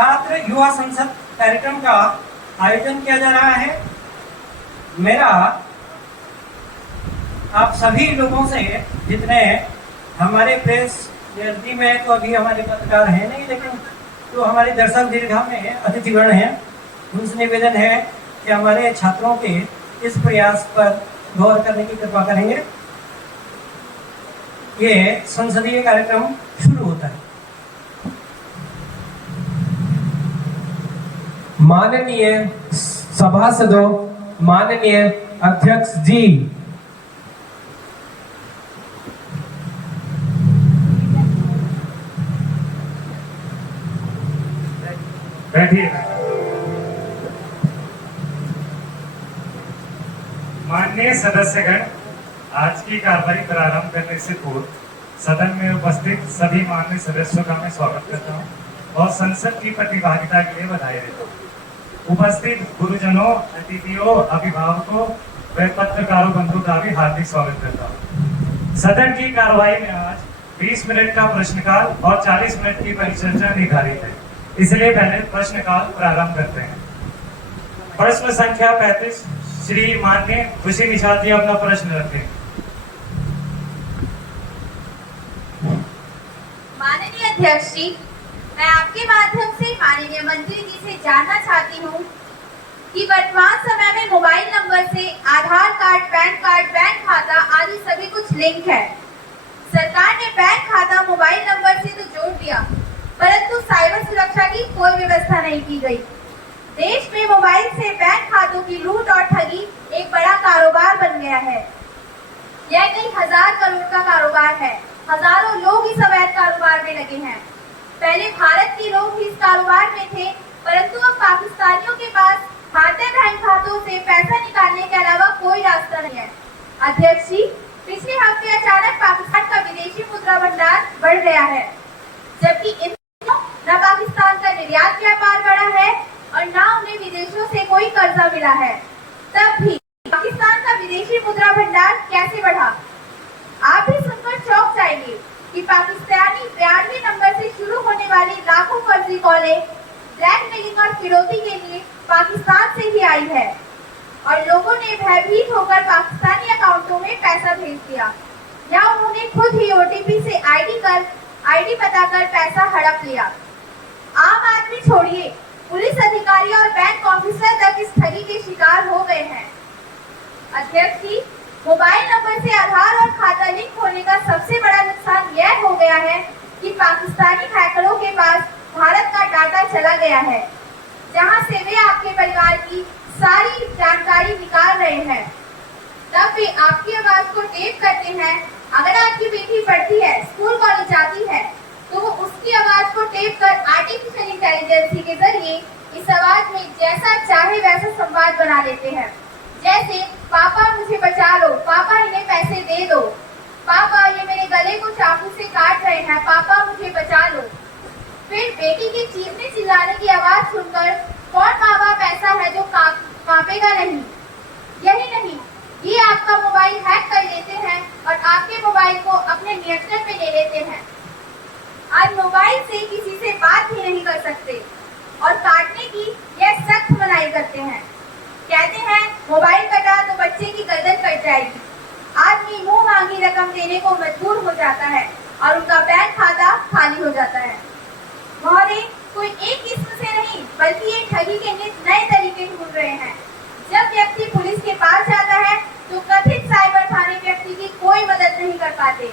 छात्र युवा संसद कार्यक्रम का आयोजन किया जा रहा है। मेरा आप सभी लोगों से, जितने हमारे प्रेस जल्दी में तो अभी हमारे पत्रकार हैं नहीं, लेकिन जो हमारे दर्शक दीर्घा में अतिथिगण हैं, उनसे निवेदन है कि हमारे छात्रों के इस प्रयास पर गौर करने की कृपा करेंगे। ये संसदीय कार्यक्रम शुरू होता है। माननीय सभासदों, माननीय अध्यक्ष जी, बैठिए। माननीय सदस्यगण, आज की कार्यवाही प्रारंभ करने से पूर्व सदन में उपस्थित सभी माननीय सदस्यों का मैं स्वागत करता हूं और संसद की प्रतिभागिता के लिए बधाई देता हूं। उपस्थित गुरुजनों, अतिथियों, अभिभावकों व पत्रकारों बंधु का भी हार्दिक स्वागत करता हूं। सदन की कार्यवाही में आज 20 मिनट का प्रश्नकाल और 40 मिनट की परिचर्चा निर्धारित है, इसलिए पहले प्रश्नकाल प्रारंभ करते हैं। प्रश्न संख्या 35, श्री माननीय खुशी निषाद जी अपना प्रश्न रखें। माननीय अध्यक्ष जी, मैं आपके माध्यम से माननीय मंत्री जी से जानना चाहती हूँ कि वर्तमान समय में मोबाइल नंबर से आधार कार्ड, पैन कार्ड, बैंक खाता आदि सभी कुछ लिंक है। सरकार ने बैंक खाता मोबाइल नंबर से तो जोड़ दिया, परंतु साइबर सुरक्षा की कोई व्यवस्था नहीं की गई। देश में मोबाइल से बैंक खातों की लूट और ठगी एक बड़ा कारोबार बन गया है। यह कई हजार करोड़ का कारोबार है। हजारों लोग इस अवैध कारोबार में लगे हैं। पहले भारत के लोग भी इस कारोबार में थे, परंतु अब पाकिस्तानियों के पास भारतीय बैंक खातों से पैसा निकालने के अलावा कोई रास्ता नहीं है। अध्यक्ष जी, पिछले हफ्ते अचानक पाकिस्तान का विदेशी मुद्रा भंडार बढ़ गया है, जबकि इन दिनों न पाकिस्तान का निर्यात व्यापार बढ़ा है और न उन्हें विदेशों से कोई कर्जा मिला है। तब भी पाकिस्तान का विदेशी मुद्रा भंडार कैसे बढ़ा? आप भी सुनकर चौंक जाएंगे कि पाकिस्तानी 92 नंबर से शुरू होने वाली लाखों फर्जी कॉलें ब्लैकमेलिंग और फिरौती के लिए पाकिस्तान से ही आई है और लोगों ने भयभीत होकर पाकिस्तानी अकाउंटों में पैसा भेज दिया या उन्होंने खुद ही ओटीपी से आईडी बताकर पैसा हड़प लिया। आम आदमी छोड़िए, पुलिस अधिकारी और बैंक ऑफिसर तक इस ठगी के शिकार हो गए हैं। अध्यक्ष जी, मोबाइल नंबर से आधार और खाता लिंक होने का सबसे बड़ा नुकसान यह हो गया है कि पाकिस्तानी हैकरों के पास भारत का डाटा चला गया है, जहां से वे आपके परिवार की सारी जानकारी निकाल रहे हैं। तब वे आपकी आवाज को टेप करते हैं। अगर आपकी बेटी पढ़ती है, स्कूल कॉलेज जाती है, तो वो उसकी आवाज को टेप कर आर्टिफिशियल इंटेलिजेंस के जरिए इस आवाज में जैसा चाहे वैसा संवाद बना लेते हैं। जैसे, पापा मुझे बचा लो, पापा इन्हें पैसे दे दो, पापा ये मेरे गले को चाकू से काट रहे हैं, पापा मुझे बचा लो। फिर बेटी के चीखने चिल्लाने की आवाज सुनकर कौन माँ बाप ऐसा है जो कांपेगा नहीं? यही नहीं, ये आपका मोबाइल हैक कर लेते हैं और आपके मोबाइल को अपने नियंत्रण में ले लेते हैं। आज मोबाइल से किसी से बात भी नहीं कर सकते और काटने की यह सख्त मनाही करते हैं। कहते हैं मोबाइल कटा तो बच्चे की गर्दन कट जाएगी। आदमी मुंह मांगी रकम देने को मजबूर हो जाता है और उनका बैंक खाता खाली हो जाता है। महोदय, कोई एक किस्म से नहीं, बल्कि ये ठगी के नए तरीके ढूंढ रहे हैं। जब व्यक्ति पुलिस के पास जाता है तो कथित साइबर थाने व्यक्ति की कोई मदद नहीं कर पाते,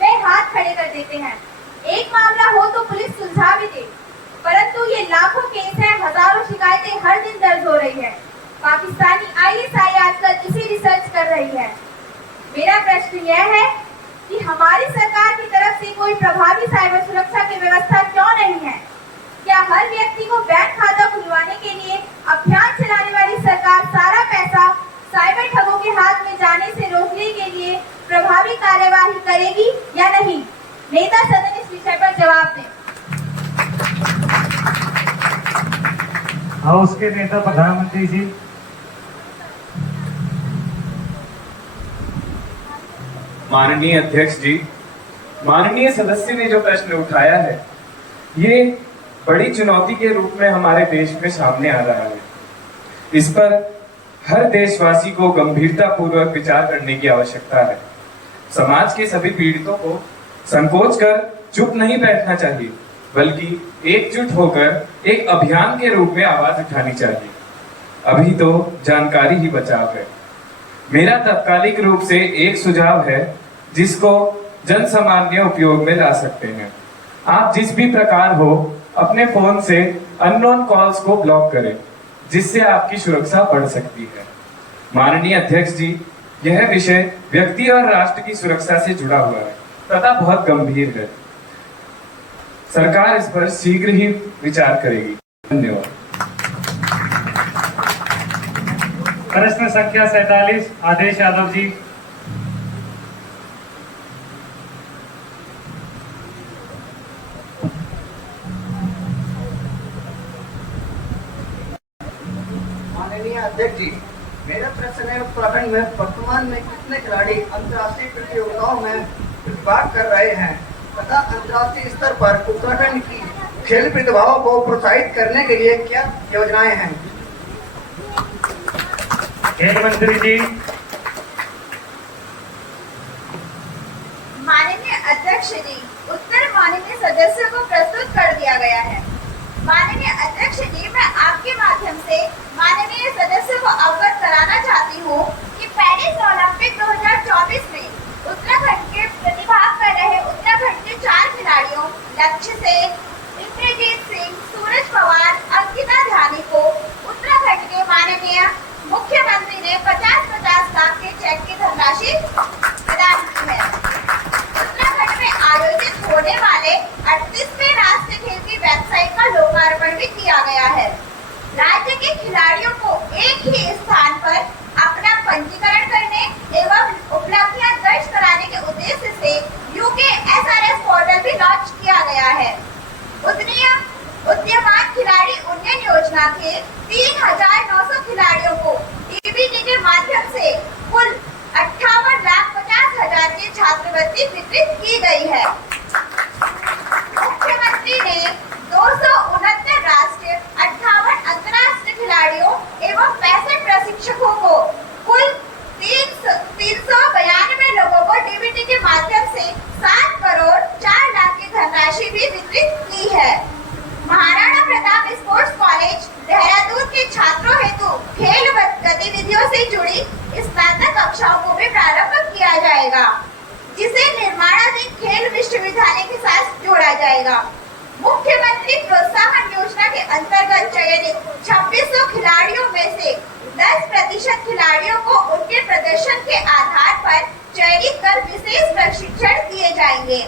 वे हाथ खड़े कर देते हैं। एक मामला हो तो पुलिस सुलझा भी दे, परंतु ये लाखों केस हैं, हजारों शिकायतें हर दिन दर्ज हो रही है। पाकिस्तानी ISI आजकल इसी रिसर्च कर रही है। मेरा प्रश्न यह है कि हमारी सरकार की तरफ से कोई प्रभावी साइबर सुरक्षा की व्यवस्था क्यों नहीं है? क्या हर व्यक्ति को बैंक खाता खुलवाने के लिए अभियान चलाने वाली सरकार सारा पैसा साइबर ठगों के हाथ में जाने से रोकने के लिए प्रभावी कार्यवाही करेगी या नहीं? नेता सदन इस विषय पर जवाब दें। हाउस के नेता प्रधानमंत्री जी। माननीय अध्यक्ष जी, माननीय सदस्य ने जो प्रश्न उठाया है, ये बड़ी चुनौती के रूप में हमारे देश में सामने आ रहा है। इस पर हर देशवासी को गंभीरता पूर्वक विचार करने की आवश्यकता है। समाज के सभी पीड़ितों को संकोच कर चुप नहीं बैठना चाहिए, बल्कि एकजुट होकर एक अभियान के रूप में आवाज उठानी चाहिए। अभी तो जानकारी ही बचाव है। मेरा तात्कालिक रूप से एक सुझाव है जिसको जन सामान्य उपयोग में ला सकते हैं। आप जिस भी प्रकार हो अपने फोन से अननोन कॉल्स को ब्लॉक करें, जिससे आपकी सुरक्षा बढ़ सकती है। माननीय अध्यक्ष जी, यह विषय व्यक्ति और राष्ट्र की सुरक्षा से जुड़ा हुआ है तथा बहुत गंभीर है। सरकार इस पर शीघ्र ही विचार करेगी। धन्यवाद। प्रश्न संख्या 47 आदेश यादव जी। माननीय अध्यक्ष जी, मेरा प्रश्न है उत्तराखंड में वर्तमान में कितने खिलाड़ी अंतर्राष्ट्रीय प्रतियोगिताओं में प्रतिभाग कर रहे हैं तथा अंतर्राष्ट्रीय स्तर पर उत्तराखंड की खेल प्रतिभाओं को प्रोत्साहित करने के लिए क्या योजनाएं हैं? खेल मंत्री जी। माननीय अध्यक्ष जी, उत्तर माननीय सदस्यों को प्रस्तुत कर दिया गया है। माननीय अध्यक्ष जी, मैं आपके माध्यम से माननीय सदस्यों को अवगत कराना चाहती हूँ कि पेरिस ओलंपिक 2024 में उत्तराखंड के प्रतिभाग कर रहे उत्तराखंड के 4 खिलाड़ियों लक्ष्य सेन, इंद्रजीत सिंह, सूरज पवार, अंकिता ध्यानी को उत्तराखंड के माननीय मुख्यमंत्री ने 50-50 लाख के चेक की धनराशि प्रदान की है। उत्तराखंड में आयोजित होने वाले 38वें राष्ट्रीय खेल की वेबसाइट का लोकार्पण भी किया गया है। राज्य के खिलाड़ियों को एक ही स्थान पर अपना पंजीकरण करने एवं उपलब्धियां दर्ज कराने के उद्देश्य से UKSRS पोर्टल भी लॉन्च किया गया है। उदीयमान खिलाड़ी उन्नयन योजना के 3,900 खिलाड़ियों को DBT के माध्यम से कुल 58,50,000 की छात्रवृत्ति वितरित की गई है। मुख्यमंत्री ने 269 राष्ट्रीय, 58 अंतर्राष्ट्रीय खिलाड़ियों एवं 65 प्रशिक्षकों को कुल 392 लोगों को DBT के माध्यम से 7 करोड़ 4 लाख की धनराशि भी वितरित की है। महाराणा प्रताप स्पोर्ट्स कॉलेज देहरादून के छात्रों हेतु खेल गतिविधियों से जुड़ी स्नातक कक्षाओं को भी प्रारंभ किया जाएगा, जिसे निर्माणाधीन खेल विश्वविद्यालय के साथ जोड़ा जाएगा। मुख्यमंत्री प्रोत्साहन योजना के अंतर्गत चयनित 2600 खिलाड़ियों में से 10% खिलाड़ियों को उनके प्रदर्शन के आधार पर चयनित कर विशेष प्रशिक्षण दिए जाएंगे।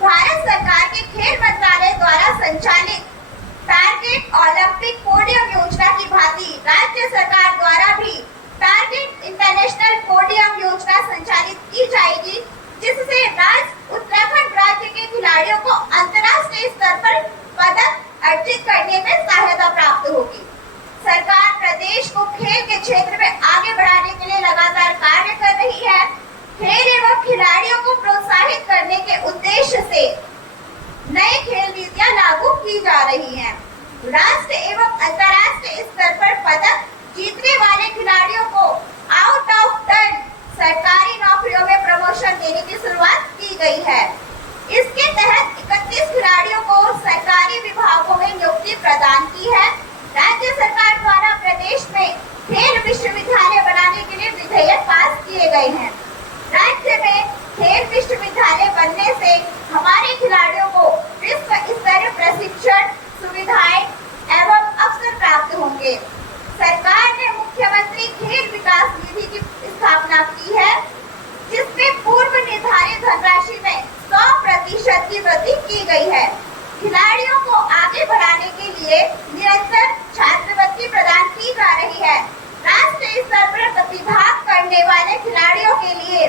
भारत सरकार के खेल मंत्रालय द्वारा संचालित टारगेट ओलंपिक पोडियम योजना की भांति राज्य सरकार द्वारा भी टारगेट इंटरनेशनल पोडियम योजना संचालित की जाएगी, जिससे उत्तराखंड राज्य के खिलाड़ियों को अंतर्राष्ट्रीय स्तर पर पदक अर्जित करने में सहायता प्राप्त होगी। सरकार प्रदेश को खेल के क्षेत्र में आगे बढ़ाने के लिए लगातार कार्य कर रही है। खेल एवं खिलाड़ियों को प्रोत्साहित करने के उद्देश्य से नई खेल नीतियां लागू की जा रही हैं। राष्ट्रीय एवं अंतर्राष्ट्रीय स्तर पर पदक जीतने वाले खिलाड़ियों को आउट ऑफ टर्न सरकारी नौकरियों में प्रमोशन देने की शुरुआत की गई है। इसके तहत 31 खिलाड़ियों को सरकारी विभागों में नियुक्ति प्रदान की है। राज्य सरकार द्वारा प्रदेश में खेल विश्वविद्यालय बनाने के लिए विधेयक पास किए गए हैं। राज्य में खेल विश्वविद्यालय बनने से हमारे खिलाड़ियों को विश्व स्तरीय प्रशिक्षण सुविधाएं एवं अवसर प्राप्त होंगे। सरकार ने मुख्यमंत्री खेल विकास निधि की स्थापना की है, जिसमें पूर्व निर्धारित धनराशि में 100% की वृद्धि की गई है। खिलाड़ियों को आगे बढ़ाने के लिए निरंतर छात्रवृत्ति प्रदान की जा रही है। राष्ट्रीय स्तर पर प्रतिभाग करने वाले खिलाड़ियों के लिए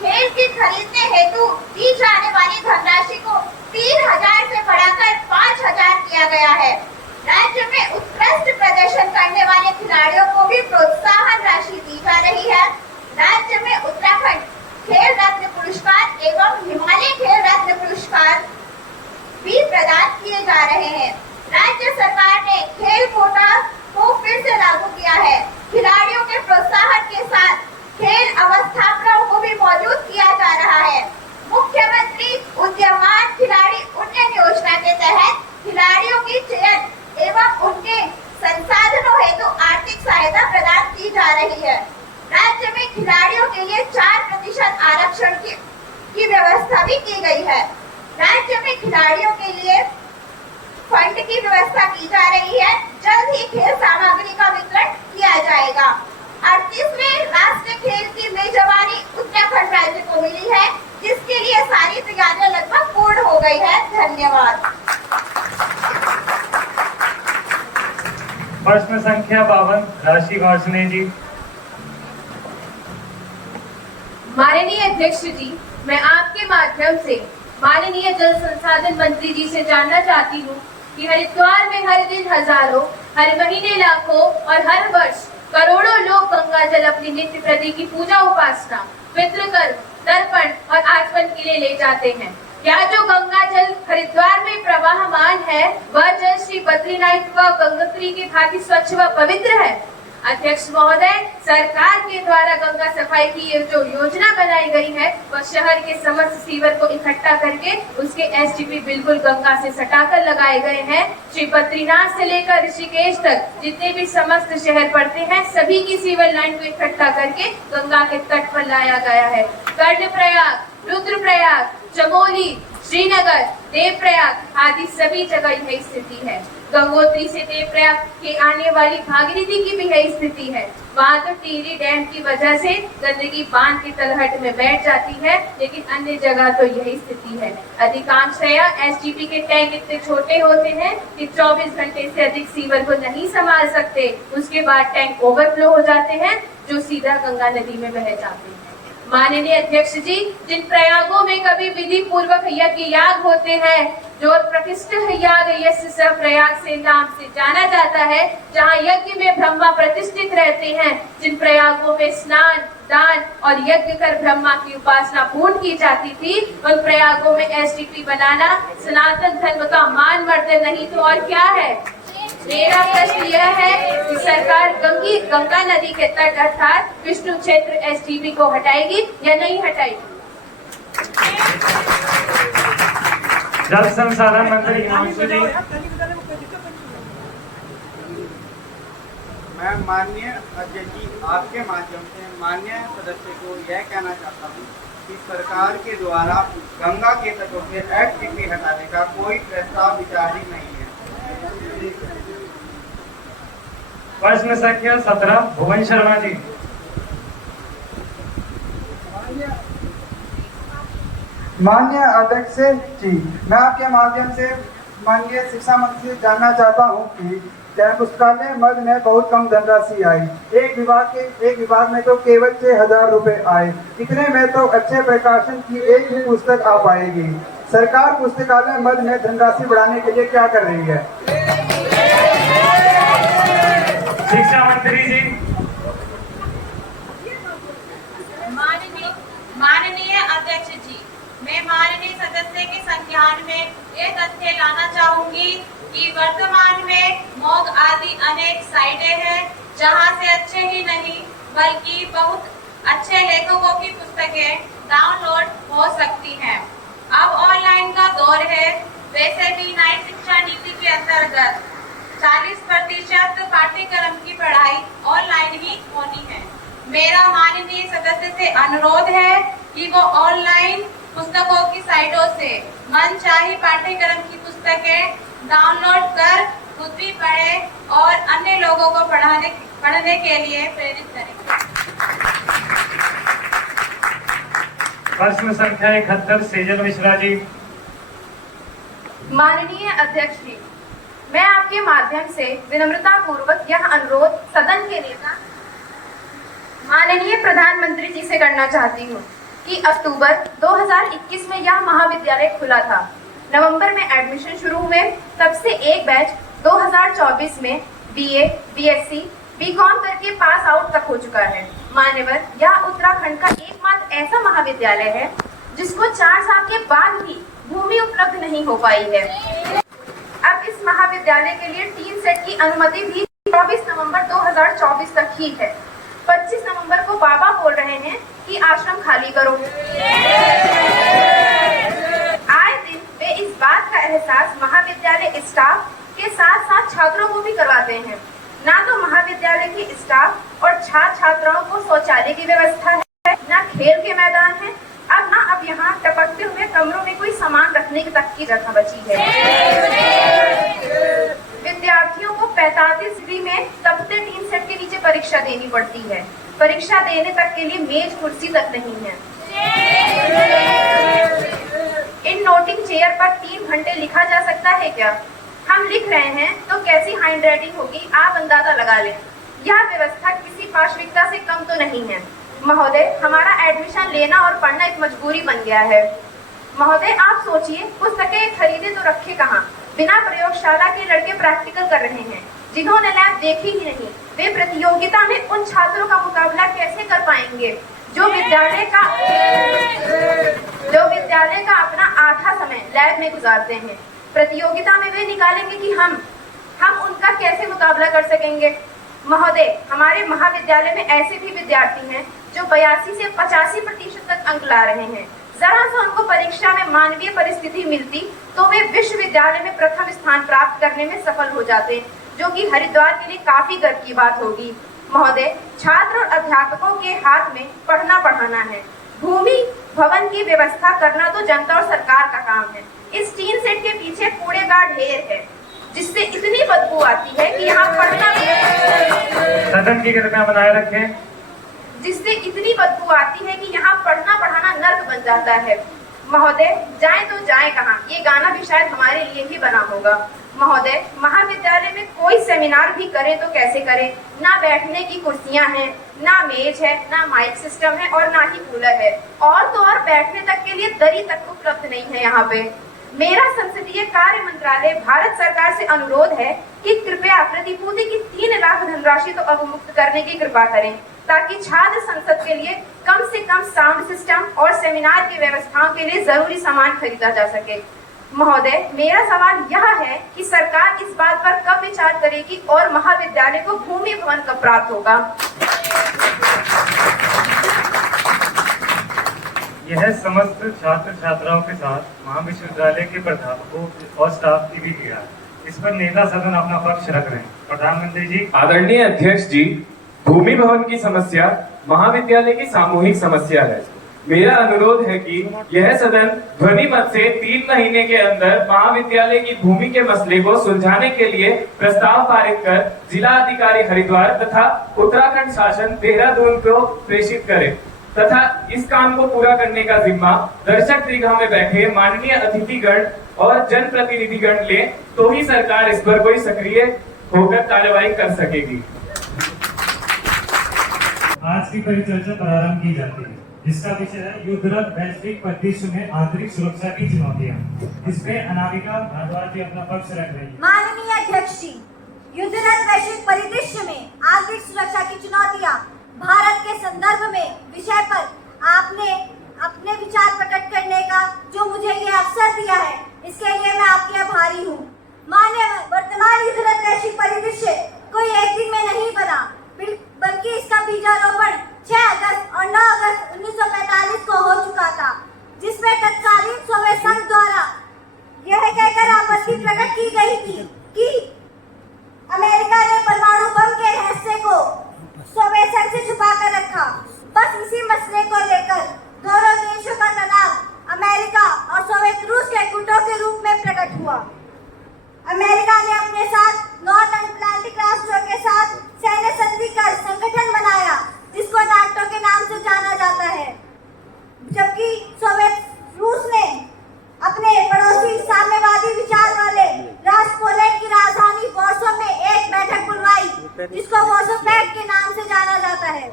खेल की खरीदने हेतु दी जाने वाली धनराशि को 3,000 से बढ़ाकर 5,000 किया गया है। राज्य में उत्कृष्ट प्रदर्शन करने वाले खिलाड़ियों को भी प्रोत्साहन राशि दी जा रही है। राज्य में उत्तराखंड खेल रत्न पुरस्कार एवं हिमालय खेल रत्न जा रहे हैं। राज्य सरकार ने खेल कोटा को फिर से लागू किया है। खिलाड़ियों के प्रोत्साहन के साथ खेल अवस्थापनाओं को भी मौजूद किया जा रहा है। मुख्यमंत्री उद्यमान खिलाड़ी उन्नयन योजना के तहत खिलाड़ियों की चयन एवं उनके संसाधनों हेतु आर्थिक सहायता प्रदान की जा रही है। राज्य में खिलाड़ियों के लिए 4% आरक्षण की व्यवस्था भी की गई है। राज्य में खिलाड़ियों के लिए फंड की व्यवस्था की जा रही है। जल्द ही खेल सामग्री का वितरण किया जाएगा। 38वें राष्ट्रीय खेल की मेजबानी उत्तराखंड राज्य को मिली है, जिसके लिए सारी तैयारियां लगभग पूर्ण हो गई है। धन्यवाद। प्रश्न संख्या 52 राशि वार्षणे जी। माननीय अध्यक्ष जी, मैं आपके माध्यम से माननीय जल संसाधन मंत्री जी से जानना चाहती हूँ कि हरिद्वार में हर दिन हजारों, हर महीने लाखों और हर वर्ष करोड़ों लोग गंगा जल अपनी नित्य प्रति की पूजा उपासना, पितृ तर्पण और आचमन के लिए ले जाते हैं। क्या जो गंगा जल हरिद्वार में प्रवाहमान है वह जल श्री बद्रीनाथ व गंगोत्री के भांति स्वच्छ व पवित्र है? अध्यक्ष महोदय, सरकार के द्वारा गंगा सफाई की ये जो योजना बनाई गई है वह शहर के समस्त सीवर को इकट्ठा करके उसके एसटीपी बिल्कुल गंगा से सटाकर लगाए गए हैं। श्री बद्रीनाथ से लेकर ऋषिकेश तक जितने भी समस्त शहर पड़ते हैं सभी की सीवर लाइन को इकट्ठा करके गंगा के तट पर लाया गया है। कर्णप्रयाग, रुद्रप्रयाग, चमोली, श्रीनगर, देवप्रयाग आदि सभी जगह यही स्थिति है। गंगोत्री से देवप्रयाग के आने वाली भागीरथी की भी यही स्थिति है। वहाँ तो टिहरी डैम की वजह से गंदगी बांध की तलहट में बैठ जाती है, लेकिन अन्य जगह तो यही स्थिति है। अधिकांशतया एसटीपी के टैंक इतने छोटे होते हैं कि 24 घंटे से अधिक सीवर को नहीं संभाल सकते। उसके बाद टैंक ओवरफ्लो हो जाते हैं जो सीधा गंगा नदी में बह जाते हैं। माननीय अध्यक्ष जी, जिन प्रयागों में कभी विधि पूर्वक यज्ञ याग होते हैं, जो प्रतिष्ठित याग यश प्रयाग से नाम से जाना जाता है, जहाँ यज्ञ में ब्रह्मा प्रतिष्ठित रहते हैं, जिन प्रयागों में स्नान, दान और यज्ञ कर ब्रह्मा की उपासना पूर्ण की जाती थी, उन प्रयागों में एसटीपी बनाना सनातन धर्म का मान मर्दन नहीं तो और क्या है। मेरा प्रश्न यह है कि सरकार गंगा नदी के तट अर्थात विष्णु क्षेत्र एसटीपी को हटाएगी या नहीं हटाएगी? जल संसाधन मंत्री हिमांशु जी। मैं माननीय अध्यक्ष जी आपके माध्यम से माननीय सदस्य को यह कहना चाहता हूँ कि सरकार के द्वारा गंगा के तटों से एसटीपी हटाने का कोई प्रस्ताव विचाराधीन नहीं है। प्रश्न संख्या 17 भुवन शर्मा जी। माननीय अध्यक्ष जी, मैं आपके माध्यम से माननीय शिक्षा मंत्री से जानना चाहता हूं कि पुस्तकालय मद में बहुत कम धनराशि आई। एक विभाग में तो केवल 6,000 रुपए आए। इतने में तो अच्छे प्रकाशन की एक ही पुस्तक आ पाएगी। सरकार पुस्तकालय मद में धनराशि बढ़ाने के लिए क्या कर रही है? शिक्षा मंत्री जी। माननीय अध्यक्ष जी, मैं माननीय सदस्य के संज्ञान में ये तथ्य लाना चाहूंगी कि वर्तमान में मॉग आदि अनेक साइटें हैं जहां से अच्छे ही नहीं बल्कि बहुत अच्छे लेखकों की पुस्तकें डाउनलोड हो सकती हैं। अब ऑनलाइन का दौर है। वैसे भी नई शिक्षा नीति के अंतर्गत 40% पाठ्यक्रम की पढ़ाई ऑनलाइन ही होनी है। मेरा माननीय सदस्य से अनुरोध है कि वो ऑनलाइन पुस्तकों की साइटों से मनचाही पाठ्यक्रम की पुस्तकें डाउनलोड कर खुद भी पढ़े और अन्य लोगों को पढ़ने के लिए प्रेरित करें। प्रश्न संख्या 71 सेजल मिश्रा जी। माननीय अध्यक्ष जी, मैं आपके माध्यम से विनम्रता पूर्वक यह अनुरोध सदन के नेता माननीय प्रधानमंत्री जी से करना चाहती हूँ कि अक्टूबर 2021 में यह महाविद्यालय खुला था। नवंबर में एडमिशन शुरू हुए, तब से एक बैच 2024 में बीए, बीएससी, बीकॉम करके पास आउट तक हो चुका है। मान्यवर, यह उत्तराखंड का एकमात्र ऐसा महाविद्यालय है जिसको 4 साल के बाद भी भूमि उपलब्ध नहीं हो पाई है। महाविद्यालय के लिए 3 सेट की अनुमति भी 24 नवंबर 2024 तक ही है। 25 नवंबर को बाबा बोल रहे हैं कि आश्रम खाली करो। आए दिन वे इस बात का एहसास महाविद्यालय स्टाफ के साथ साथ छात्रों को भी करवाते हैं। ना तो महाविद्यालय की स्टाफ और छात्र छात्राओं को शौचालय की व्यवस्था है, ना खेल के मैदान है, अब यहाँ टपकते हुए कमरों में कोई सामान रखने तक की जगह बची है। विद्यार्थियों को 45 में तपते 3 सेट के नीचे परीक्षा देनी पड़ती है। परीक्षा देने तक के लिए मेज कुर्सी तक नहीं है। इन नोटिंग चेयर पर 3 घंटे लिखा जा सकता है क्या? हम लिख रहे हैं तो कैसी हैंडराइटिंग होगी आप अंदाजा लगा लें। यह व्यवस्था किसी पाशविकता से कम तो नहीं है। महोदय, हमारा एडमिशन लेना और पढ़ना एक मजबूरी बन गया है। महोदय, आप सोचिए, पुस्तकें खरीदे तो रखे कहाँ? बिना प्रयोगशाला के लड़के प्रैक्टिकल कर रहे हैं। जिन्होंने लैब देखी ही नहीं, वे प्रतियोगिता में उन छात्रों का मुकाबला कैसे कर पाएंगे जो विद्यालय का अपना आधा समय लैब में गुजारते हैं। प्रतियोगिता में वे निकालेंगे कि हम उनका कैसे मुकाबला कर सकेंगे? महोदय, हमारे महाविद्यालय में ऐसे भी विद्यार्थी हैं जो 82 से 85% तक अंक ला रहे हैं। जरा सा उनको परीक्षा में मानवीय परिस्थिति मिलती तो वे विश्वविद्यालय में प्रथम स्थान प्राप्त करने में सफल हो जाते, जो कि हरिद्वार के लिए काफी गर्व की बात होगी। महोदय, छात्र और अध्यापकों के हाथ में पढ़ना पढ़ाना है। भूमि भवन की व्यवस्था करना तो जनता और सरकार का काम है। इस 3 सेट के पीछे कूड़े का ढेर है, जिससे इतनी बदबू आती है कि यहाँ पढ़ना सदन की कृपया बनाए रखें। जिससे इतनी बदबू आती है कि यहाँ पढ़ना पढ़ाना नर्क बन जाता है। महोदय, जाए तो जाए कहाँ? ये गाना भी शायद हमारे लिए ही बना होगा। महोदय, महाविद्यालय में कोई सेमिनार भी करे तो कैसे करे? ना बैठने की कुर्सियां हैं, ना मेज है, ना माइक सिस्टम है और ना ही कूलर है। और तो और बैठने तक के लिए दरी तक उपलब्ध नहीं है यहाँ पे। मेरा संसदीय कार्य मंत्रालय भारत सरकार से अनुरोध है कि कृपया प्रतिपूर्ति की 3 लाख धनराशि तो अवमुक्त करने की कृपा करें, ताकि छात्र संसद के लिए कम से कम साउंड सिस्टम और सेमिनार की व्यवस्थाओं के लिए जरूरी सामान खरीदा जा सके। महोदय, मेरा सवाल यह है कि सरकार इस बात पर कब विचार करेगी और महाविद्यालय को भूमि भवन कब प्राप्त होगा? यह समस्त छात्र छात्राओं के साथ महाविश्वविद्यालय के प्राध्यापकों और स्टाफ की भी क्रिया है। इस पर नेता सदन अपना पक्ष रख रहे हैं। प्रधानमंत्री जी। आदरणीय अध्यक्ष जी, भूमि भवन की समस्या महाविद्यालय की सामूहिक समस्या है। मेरा अनुरोध है कि यह सदन ध्वनि मत से 3 महीने के अंदर महाविद्यालय की भूमि के मसले को सुलझाने के लिए प्रस्ताव पारित कर जिला अधिकारी हरिद्वार तथा उत्तराखंड शासन देहरादून को प्रेषित करे तथा इस काम को पूरा करने का जिम्मा दर्शक दीर्घा में बैठे माननीय अतिथिगण और जनप्रतिनिधिगण ले, तो ही सरकार इस पर कोई सक्रिय होकर कार्यवाही कर सकेगी। आज की परिचर्चा प्रारंभ की जाती है, जिसका विषय है युद्धरत वैश्विक परिदृश्य में आंतरिक सुरक्षा की चुनौतियां। इसमें अनामिका भारद्वाज जी अपना पक्ष रख रही है। माननीय अध्यक्ष जी, युद्धरत वैश्विक परिदृश्य में आंतरिक सुरक्षा की चुनौतियां भारत के संदर्भ में विषय पर आपने अपने विचार प्रकट करने का जो मुझे ये अवसर दिया है, इसके लिए मैं आपकी आभारी हूँ। माननीय, वर्तमान युद्धरत वैश्विक परिदृश्य कोई एक दिन में नहीं बना, बल्कि इसका बीजारोपण 6 अगस्त और 9 अगस्त 1945 को हो चुका था, जिसमें तत्कालीन सोवियत संघ द्वारा यह कहकर आपत्ति प्रकट की गई थी कि अमेरिका ने परमाणु बम के रहस्य को सोवियत संघ से छुपा कर रखा। बस इसी मसले को लेकर दोनों देशों का तनाव अमेरिका और सोवियत रूस के गुटों के रूप में प्रकट हुआ। अमेरिका ने अपने साथ नॉर्थ अटलांटिक राष्ट्रों के साथ सैन्य संधि का संगठन बनाया, जिसको नाटो के नाम से जाना जाता है, जबकि सोवियत रूस ने अपने पड़ोसी साम्यवादी विचार वाले राष्ट्र पोलैंड की राजधानी वॉर्सो में एक बैठक बुलवाई, जिसको वॉर्सो पैक्ट के नाम से जाना जाता है।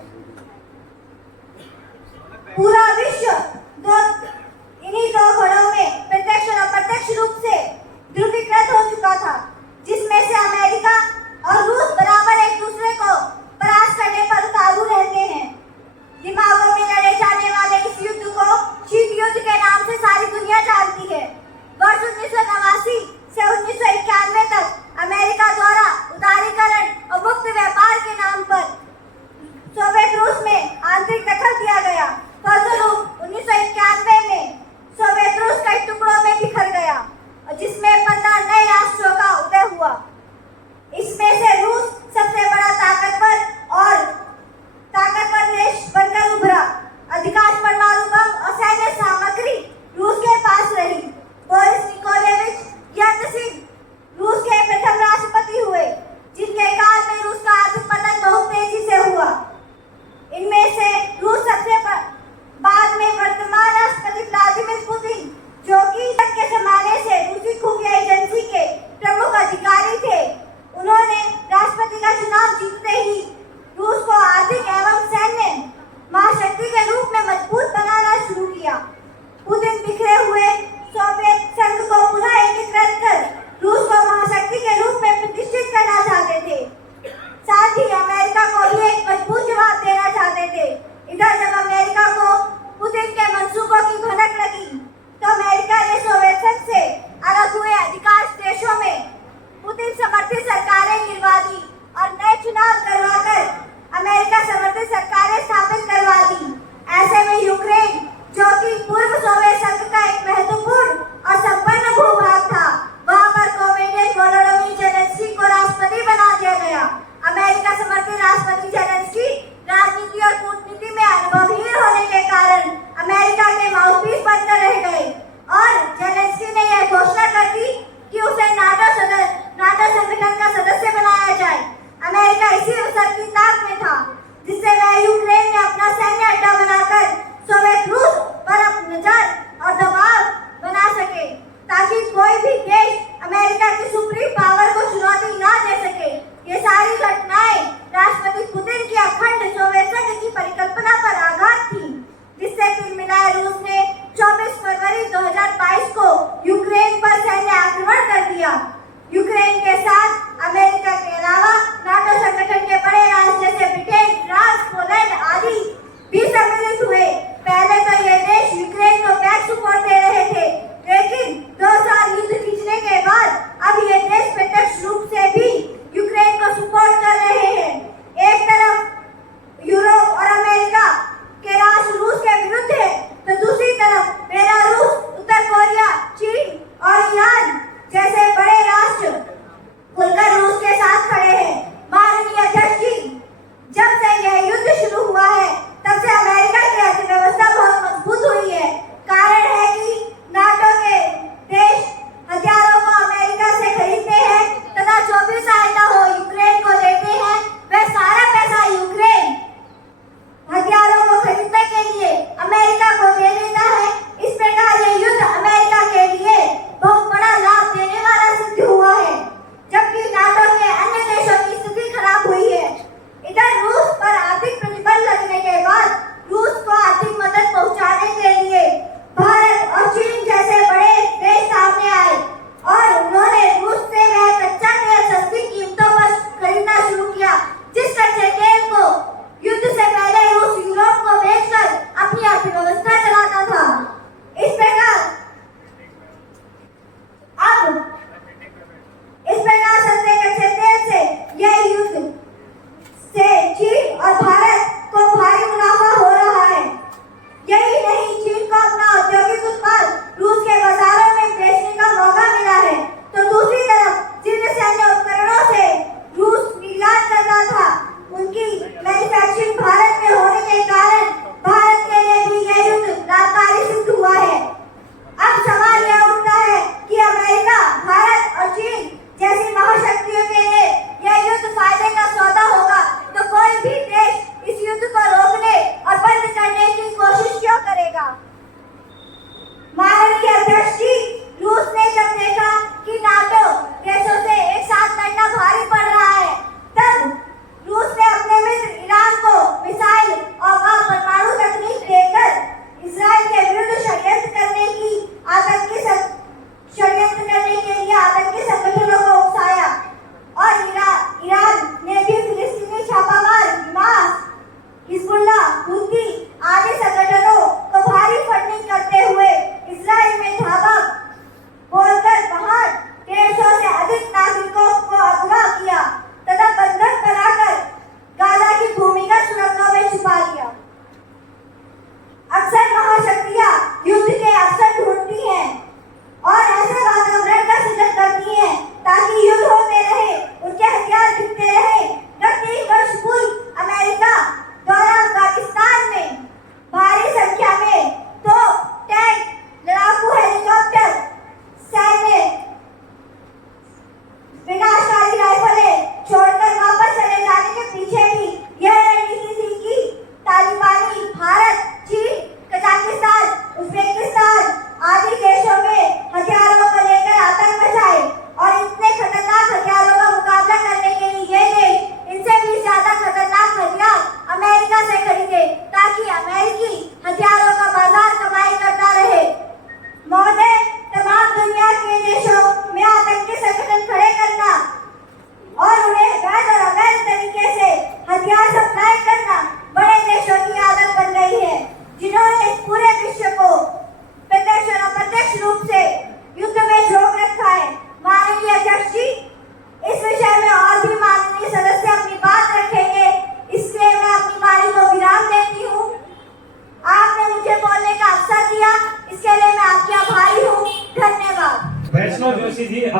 पूरा विश्व इन्हीं 2 घड़ों में प्रत्यक्ष और अप्रत्यक्ष रूप से ध्रुवीकृत हो चुका था, जिसमें से अमेरिका और रूस बराबर एक दूसरे को परास्त करने पर उतारू रहते हैं। दिमागों में लड़े जाने वाले इस युद्ध को शीत युद्ध के नाम से सारी दुनिया जानती है। वर्ष 1989 से 1991 तक नए राष्ट्रों का उदय हुआ। इसमें से रूस सबसे बड़ा ताकतवर देश बनकर उभरा। अधिकांश परमाणु बम और सैन्य सामग्री रूस के पास रही। बोरिस निकोलेविच यल्त्सिन रूस के प्रथम राष्ट्रपति हुए, जिनके काल में रूस का आर्थिक पतन बहुत तेजी से हुआ। इनमें से रूस सबसे बाद में वर्तमान राष्ट्रपति व्लादिमीर पुतिन, जो कि के जमाने से रूसी खुफिया एजेंसी के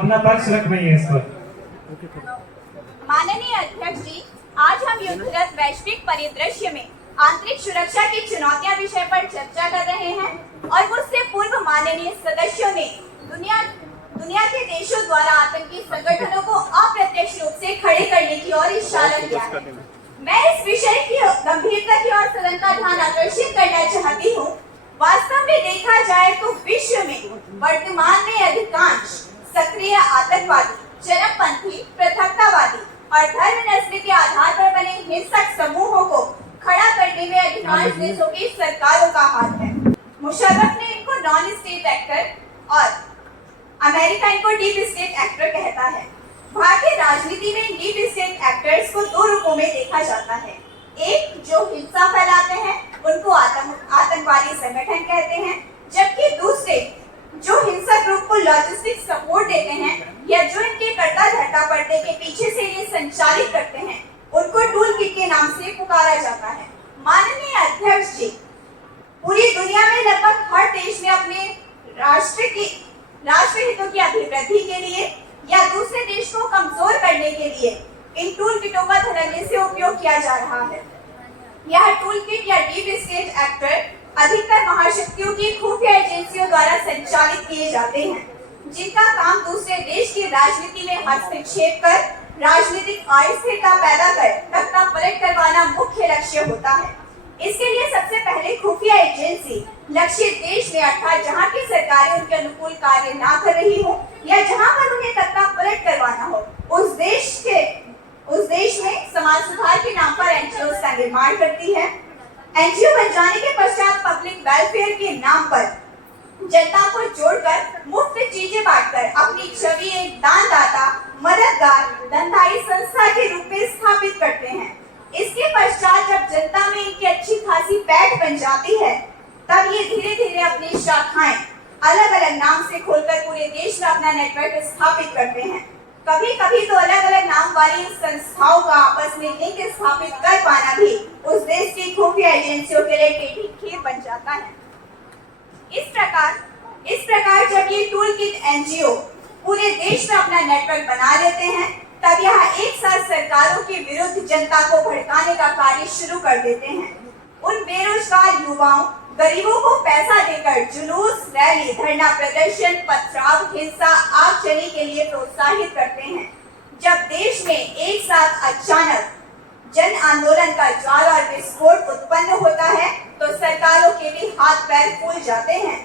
अपना पक्ष रख रही है इस पर। माननीय अध्यक्ष जी, आज हम युद्धरत वैश्विक परिदृश्य में आंतरिक सुरक्षा की चुनौतियां विषय पर चर्चा कर रहे हैं और मुझसे पूर्व माननीय सदस्यों ने दुनिया के देशों द्वारा आतंकी संगठनों को अप्रत्यक्ष रूप से खड़े करने की ओर इशारा किया है। मैं इस विषय की गंभीरता की ओर सदन का ध्यान आकर्षित करना चाहती हूँ। वास्तव में देखा जाए तो विश्व में वर्तमान में अधिकांश सक्रिय आतंकवादी, चरमपंथी, पृथकतावादी और धर्म नस्ल के आधार पर बने हिंसक समूहों को खड़ा करने में अधिकांश देशों की सरकारों का हाथ है। मुशर्रफ ने इनको नॉन स्टेट एक्टर और अमेरिका इनको डीप स्टेट एक्टर कहता है। भारतीय राजनीति में डीप स्टेट एक्टर्स को दो रूपों में देखा जाता है। एक जो हिंसा फैलाते हैं उनको आतंकवादी संगठन कहते हैं, जबकि दूसरे जो हिंसक ग्रुप को लॉजिस्टिक सपोर्ट देते हैं या जो इनके कर्ता धर्ता पर्दे के पीछे से ये संचालित करते हैं उनको टूल किट के नाम से पुकारा जाता है। माननीय अध्यक्ष जी, पूरी दुनिया में लगभग हर देश में अपने राष्ट्र हितों की अभिवृद्धि के लिए या दूसरे देश को कमजोर करने के लिए इन टूल किटों का धड़ल्ले से उपयोग किया जा रहा है। यह टूल किट या डीप स्टेट एक्टर अधिकतर महाशक्तियों की खुफिया एजेंसियों द्वारा संचालित किए जाते हैं, जिनका काम दूसरे देश की राजनीति में हस्तक्षेप कर राजनीतिक अस्थिरता पैदा कर तख्ता पलट करवाना मुख्य लक्ष्य होता है। इसके लिए सबसे पहले खुफिया एजेंसी लक्ष्य देश में अर्थात जहाँ की सरकारें उनके अनुकूल कार्य ना कर रही हो या जहाँ पर उन्हें तख्ता पलट करवाना हो उस देश में समाज सुधार के नाम पर एनजीओ का निर्माण करती है। एनजीओ बन जाने के पश्चात पब्लिक वेलफेयर के नाम पर जनता को जोड़कर मुफ्त चीजें बांटकर अपनी छवि एक दानदाता, मददगार, धनधारी संस्था के रूप में स्थापित करते हैं। इसके पश्चात जब जनता में इनकी अच्छी खासी पैठ बन जाती है तब ये धीरे धीरे अपनी शाखाएं अलग अलग नाम से खोलकर पूरे देश में अपना नेटवर्क स्थापित करते हैं। कभी कभी तो अलग अलग नाम वाली संस्थाओं का आपस में लिंक स्थापित कर पाना भी उस देश की खुफिया एजेंसियों के लिए टेढ़ी खीर बन जाता है। इस प्रकार जब ये टूल किट एनजीओ पूरे देश में अपना नेटवर्क बना लेते हैं तब यह एक साथ सरकारों के विरुद्ध जनता को भड़काने का कार्य शुरू कर देते हैं। उन बेरोजगार युवाओं, गरीबों को पैसा देकर जुलूस, रैली, धरना प्रदर्शन, पथराव, हिंसा, आगजनी के लिए प्रोत्साहित करते हैं। जब देश में एक साथ अचानक जन आंदोलन का ज्वार और विस्फोट उत्पन्न होता है तो सरकारों के भी हाथ पैर फूल जाते हैं।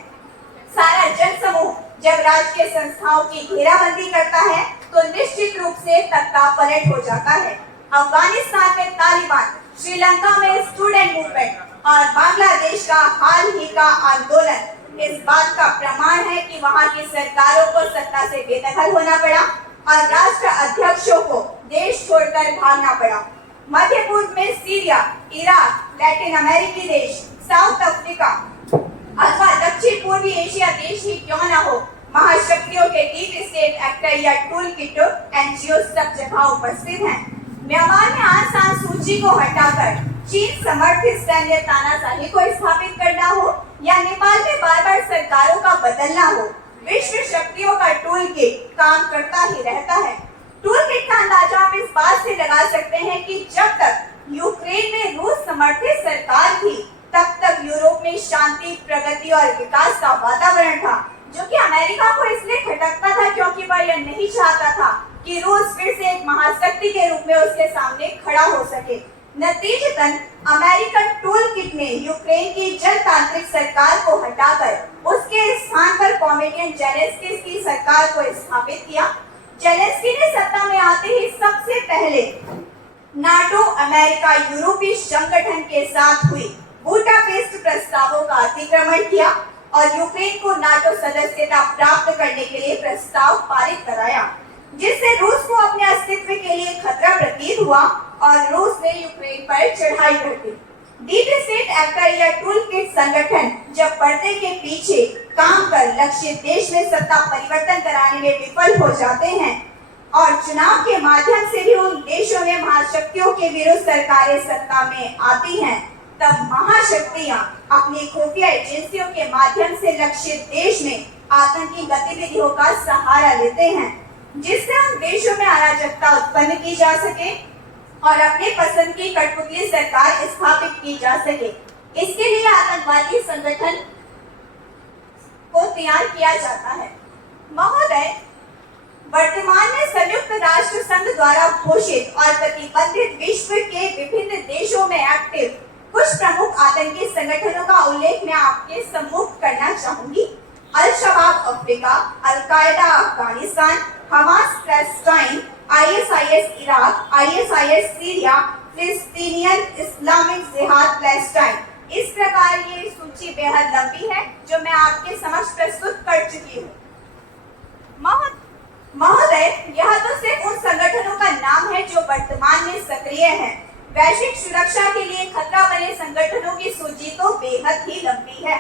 सारा जन समूह जब राजकीय संस्थाओं की घेराबंदी करता है तो निश्चित रूप से तख्ता पलट हो जाता है। अफगानिस्तान में तालिबान, श्रीलंका में स्टूडेंट मूवमेंट और बांग्लादेश का हाल ही का आंदोलन इस बात का प्रमाण है कि वहां की सरकारों को सत्ता से बेदखल होना पड़ा और राष्ट्र अध्यक्षों को देश छोड़कर भागना पड़ा। मध्य पूर्व में सीरिया, इराक, लैटिन अमेरिकी देश, साउथ अफ्रीका अथवा दक्षिण पूर्वी एशिया देश ही क्यों न हो, महाशक्तियों के डीप स्टेट एक्टर या टूल किट एनजीओ सब जगह उपस्थित हैं। म्यांमार में आंग सान सूची को हटाकर चीन समर्थित सैन्य तानाशाही को स्थापित करना हो या नेपाल में बार बार सरकारों का बदलना हो, विश्व शक्तियों का टूल किट काम करता ही रहता है। टूल किट का अंदाजा आप इस बात से लगा सकते हैं कि जब तक यूक्रेन में रूस समर्थित सरकार थी तब तक यूरोप में शांति, प्रगति और विकास का वातावरण था, जो कि अमेरिका को इसलिए खटकता था क्योंकि वह यह नहीं चाहता था कि रूस फिर से एक महाशक्ति के रूप में उसके सामने खड़ा हो सके। नतीजतन अमेरिकन टूल किट ने यूक्रेन की जनतांत्रिक सरकार को हटाकर उसके स्थान पर कॉमेडियन जेलेंस्की की सरकार को स्थापित किया। जेलेंस्की ने सत्ता में आते ही सबसे पहले नाटो, अमेरिका, यूरोपीय संगठन के साथ हुई बुडापेस्ट प्रस्तावों का अतिक्रमण किया और यूक्रेन को नाटो सदस्यता प्राप्त करने के लिए प्रस्ताव पारित कराया, जिससे रूस को अपने अस्तित्व के लिए खतरा प्रतीत हुआ और रूस ने यूक्रेन पर चढ़ाई कर दी। डीप स्टेट एक्टर या टूल किट संगठन जब पर्दे के पीछे काम कर लक्ष्य देश में सत्ता परिवर्तन कराने में विफल हो जाते हैं और चुनाव के माध्यम से भी उन देशों में महाशक्तियों के विरुद्ध सरकारें सत्ता में आती हैं, तब महाशक्तियां अपनी खुफिया एजेंसियों के माध्यम से लक्ष्य देश में आतंकी गतिविधियों का सहारा लेते हैं। जिससे उन देशों में अराजकता उत्पन्न की जा सके और अपने पसंद की कठपुतली सरकार स्थापित की जा सके। इसके लिए आतंकवादी संगठन को तैयार किया जाता है। महोदय, वर्तमान में संयुक्त राष्ट्र संघ द्वारा घोषित और प्रतिबंधित विश्व के विभिन्न देशों में एक्टिव कुछ प्रमुख आतंकी संगठनों का उल्लेख मैं आपके सम्मुख करना चाहूंगी। अल शबाब अफ्रीका, अल कायदा Afghanistan, Hamas Palestine, ISIS Iraq, ISIS Syria, फिलिस्तीनियन Islamic जिहाद पैलेस्टाइन। इस प्रकार ये सूची बेहद लंबी है जो मैं आपके समक्ष प्रस्तुत कर चुकी हूँ। महोदय, यह तो सिर्फ उन संगठनों का नाम है जो वर्तमान में सक्रिय हैं। वैश्विक सुरक्षा के लिए खतरा बने संगठनों की सूची तो बेहद ही लंबी है।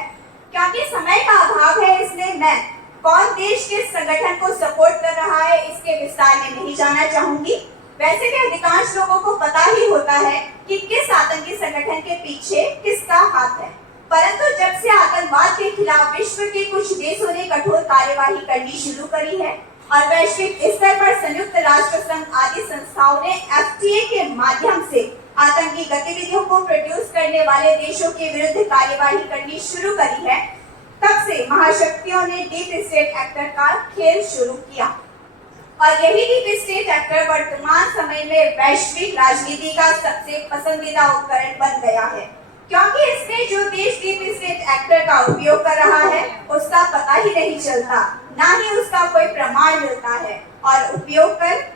क्योंकि समय का अभाव है, इसलिए मैं कौन देश किस संगठन को सपोर्ट कर रहा है इसके विस्तार में नहीं जाना चाहूंगी। वैसे भी अधिकांश लोगों को पता ही होता है कि किस आतंकी संगठन के पीछे किसका हाथ है। परंतु जब से आतंकवाद के खिलाफ विश्व के कुछ देशों ने कठोर कार्यवाही करनी शुरू करी है और वैश्विक स्तर पर संयुक्त राष्ट्र संघ आदि संस्थाओं ने FTA के माध्यम से आतंकी गतिविधियों को प्रोड्यूस करने वाले देशों के विरुद्ध कार्यवाही करनी शुरू करी है, तब से महाशक्तियों ने डीप स्टेट एक्टर का खेल शुरू किया। और यही डीप स्टेट एक्टर वर्तमान समय में वैश्विक राजनीति का सबसे पसंदीदा उपकरण बन गया है। क्योंकि इसमें जो देश डीप स्टेट एक्टर का उपयोग कर रहा है उसका पता ही नहीं चलता, ना ही उसका कोई प्रमाण मिलता है, और उपयोग कर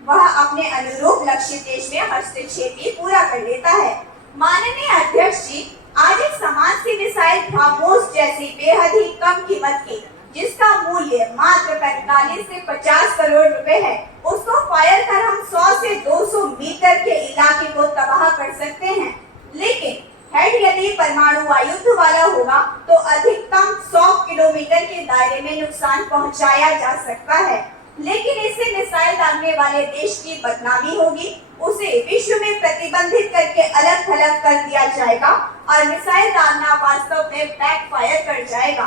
वह अपने अनुरूप लक्ष्य देश में हस्तक्षेप भी पूरा कर लेता है। माननीय अध्यक्ष जी, आज एक समान सी मिसाइल ब्रह्मोस जैसी बेहद ही कम कीमत की, जिसका मूल्य मात्र 45 से 50 करोड़ रुपए है, उसको फायर कर हम 100 से 200 मीटर के इलाके को तबाह कर सकते हैं। लेकिन हेड यदि परमाणु आयुध वाला होगा तो अधिकतम 100 किलोमीटर के दायरे में नुकसान पहुंचाया जा सकता है। लेकिन इससे मिसाइल दागने वाले देश की बदनामी होगी, उसे विश्व में प्रतिबंधित करके अलग थलग कर दिया जाएगा और मिसाइल दागना वास्तव में बैकफायर कर जाएगा।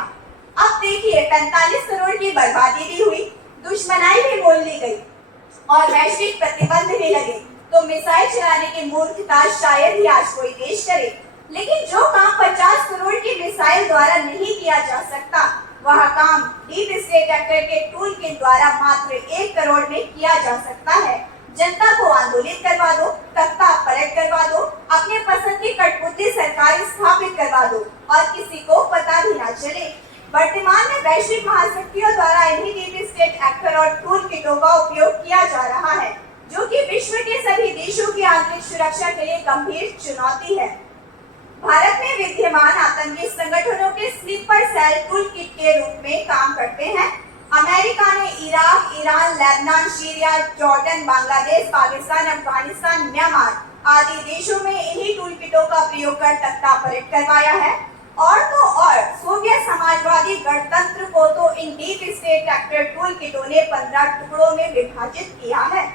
अब देखिए, 45 करोड़ की बर्बादी भी हुई, दुश्मनाई भी मोल ली गई और वैश्विक प्रतिबंध भी लगे, तो मिसाइल चलाने की मूर्खता शायद ही आज कोई देश करे। लेकिन जो काम 50 करोड़ की मिसाइल द्वारा नहीं किया जा सकता, वह काम डीप स्टेट एक्टर के टूल किट द्वारा मात्र 1 करोड़ में किया जा सकता है। जनता को आंदोलित करवा दो, तख्ता पलट करवा दो, अपने पसंद की कठपुतली सरकार स्थापित करवा दो और किसी को पता भी ना चले। वर्तमान में वैश्विक महाशक्तियों द्वारा इन्हीं डीप स्टेट एक्टर और टूल किटों का उपयोग किया जा रहा है, जो कि विश्व के सभी देशों की आंतरिक सुरक्षा के लिए गंभीर चुनौती है। भारत में विद्यमान आतंकी संगठनों के स्लीपर सेल टूल किट के रूप में काम करते हैं। अमेरिका ने Iraq, Iran, Lebanon, Syria, Jordan, Bangladesh, Pakistan, Afghanistan, Myanmar आदि देशों में इन्हीं टूल किटों का प्रयोग कर तख्ता पलट करवाया है। और तो और सोवियत समाजवादी गणतंत्र को तो इन डीप स्टेट एक्टर टूल किटों ने 15 टुकड़ों में विभाजित किया है।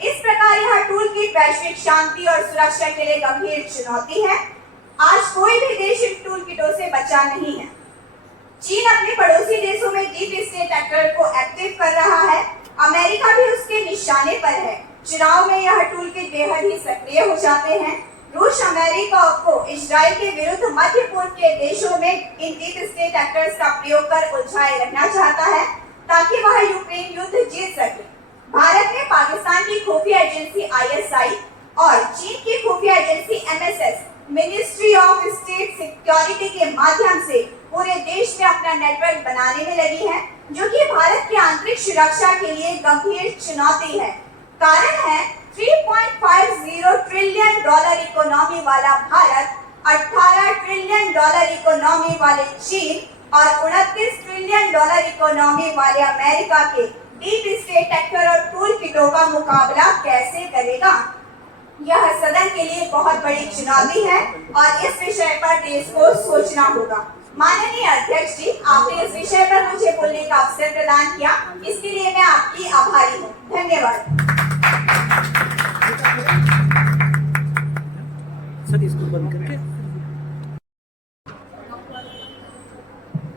इस प्रकार यह टूल किट वैश्विक शांति और सुरक्षा के लिए गंभीर चुनौती है। आज कोई भी देश इन टूल किटों से बचा नहीं है। चीन अपने पड़ोसी देशों में डीप स्टेट एक्टर को एक्टिव कर रहा है। अमेरिका भी उसके निशाने पर है। चुनाव में यह टूल किट बेहद ही सक्रिय हो जाते हैं। रूस अमेरिका को इजराइल के विरुद्ध मध्य पूर्व के देशों में इन डीप स्टेट एक्टर्स का प्रयोग कर उलझाए रखना चाहता है, ताकि वह यूक्रेन युद्ध जीत सके। भारत ने पाकिस्तान की खुफिया एजेंसी ISI और चीन की खुफिया agency MSS ministry of state security के माध्यम से पूरे देश में अपना नेटवर्क बनाने में लगी है, जो कि भारत की आंतरिक सुरक्षा के लिए गंभीर चुनौती है। कारण है $3.50 ट्रिलियन इकोनॉमी वाला भारत, $18 ट्रिलियन इकोनॉमी वाले चीन और $29 ट्रिलियन इकोनॉमी वाले अमेरिका के डीप स्टेट एक्टर और टूल किटों का मुकाबला कैसे करेगा। यह सदन के लिए बहुत बड़ी चुनौती है और इस विषय पर देश को सोचना होगा। माननीय अध्यक्ष जी, आपने इस विषय पर मुझे बोलने का अवसर प्रदान किया, इसके लिए मैं आपकी आभारी हूँ। धन्यवाद।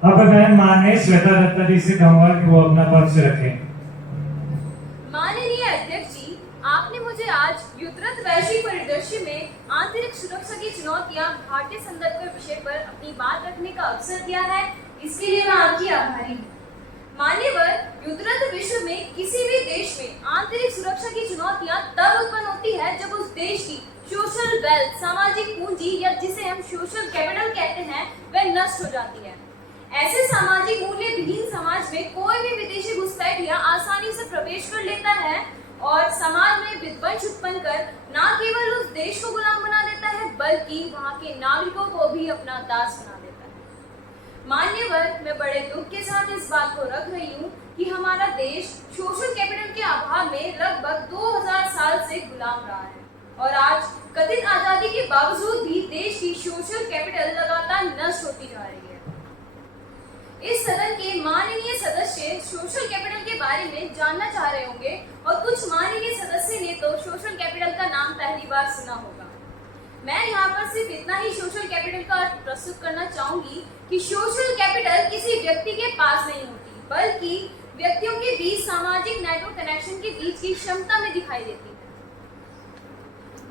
अब मैं माननीय श्वेता दत्ता जी से कहूंगा कि वो अपना पक्ष रखें। माननीय अध्यक्ष जी, आपने मुझे आज युद्धरत वैश्विक परिदृश्य में आंतरिक सुरक्षा की चुनौतियां भारतीय संदर्भ के विषय पर अपनी बात रखने का अवसर दिया है, इसके लिए मैं आपकी आभारी हूँ। मान्यवर, युद्धरत विश्व में किसी भी देश में आंतरिक सुरक्षा की चुनौतियां तब उत्पन्न होती है जब उस देश की सोशल वेल्थ, सामाजिक पूंजी या जिसे हम सोशल कैपिटल कहते हैं, वह नष्ट हो जाती है। ऐसे सामाजिक मूल्य विहीन समाज में कोई भी विदेशी घुसपैठिया आसानी से प्रवेश कर लेता है और समाज में विध्वंस उत्पन्न कर न केवल उस देश को गुलाम बना देता है, बल्कि वहां के नागरिकों को भी अपना दास बना देता है। मान्यवर, मैं बड़े दुख के साथ इस बात को रख रही हूँ कि हमारा देश सोशल कैपिटल के अभाव में लगभग 2000 साल से गुलाम रहा है और आज कथित आजादी के बावजूद भी देश की सोशल कैपिटल लगातार नष्ट होती जा रही है। इस सदन के माननीय सदस्य सोशल कैपिटल के बारे में जानना चाह रहे होंगे और कुछ माननीय सदस्य ने तो सोशल कैपिटल का नाम पहली बार सुना होगा। मैं यहाँ पर सिर्फ इतना ही सोशल कैपिटल का अर्थ प्रस्तुत करना चाहूंगी कि सोशल कैपिटल किसी व्यक्ति के पास नहीं होती, बल्कि व्यक्तियों के बीच सामाजिक नेटवर्क कनेक्शन के बीच की क्षमता में दिखाई देती है।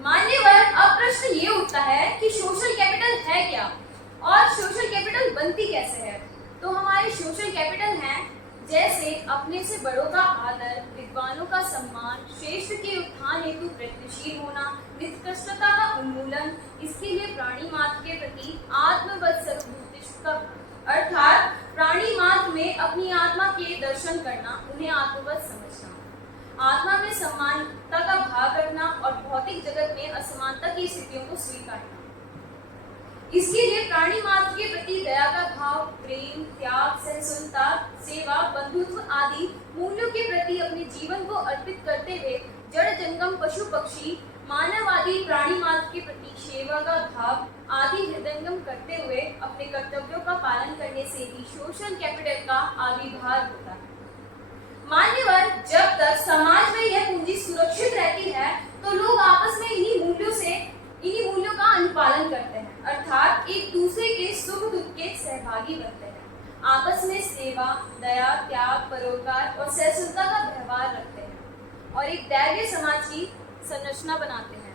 मान्यवर, अब प्रश्न ये उठता है कि सोशल कैपिटल है क्या और सोशल कैपिटल बनती कैसे है। तो हमारे सोशल कैपिटल हैं जैसे अपने से बड़ों का आदर, विद्वानों का सम्मान, श्रेष्ठ के उत्थान हेतु प्रयत्नशील होना, निष्कर्षता का उन्मूलन, इसके लिए प्राणी मात्र के प्रति आत्मवत सर्वभूतिष्ठ का अर्थात प्राणी मात्र में अपनी आत्मा के दर्शन करना, उन्हें आत्मवत समझना, आत्मा में समानता का भाव रखना और भौतिक जगत में असमानता की स्थितियों को स्वीकारना। इसके लिए प्राणी मात्र के प्रति दया का भाव, प्रेम, त्याग, सहनशीलता, सेवा, बंधुत्व आदि मूल्यों के प्रति अपने जीवन को अर्पित करते हुए जड़ जंगम पशु पक्षी मानव आदि प्राणी मात्र के प्रति सेवा का भाव आदि हृदयंगम करते हुए अपने कर्तव्यों का पालन करने से ही सोशल कैपिटल का आविर्भाव होता है। मान्यवर, जब तक समाज में यह पूंजी सुरक्षित रहती है तो लोग आपस में इन्हीं मूल्यों का अनुपालन करते हैं, अर्थात एक दूसरे के सुख दुख के सहभागी बनते हैं, आपस में सेवा, दया, त्याग, परोपकार और सहनशीलता का व्यवहार रखते हैं और एक दैवीय समाज की संरचना बनाते हैं।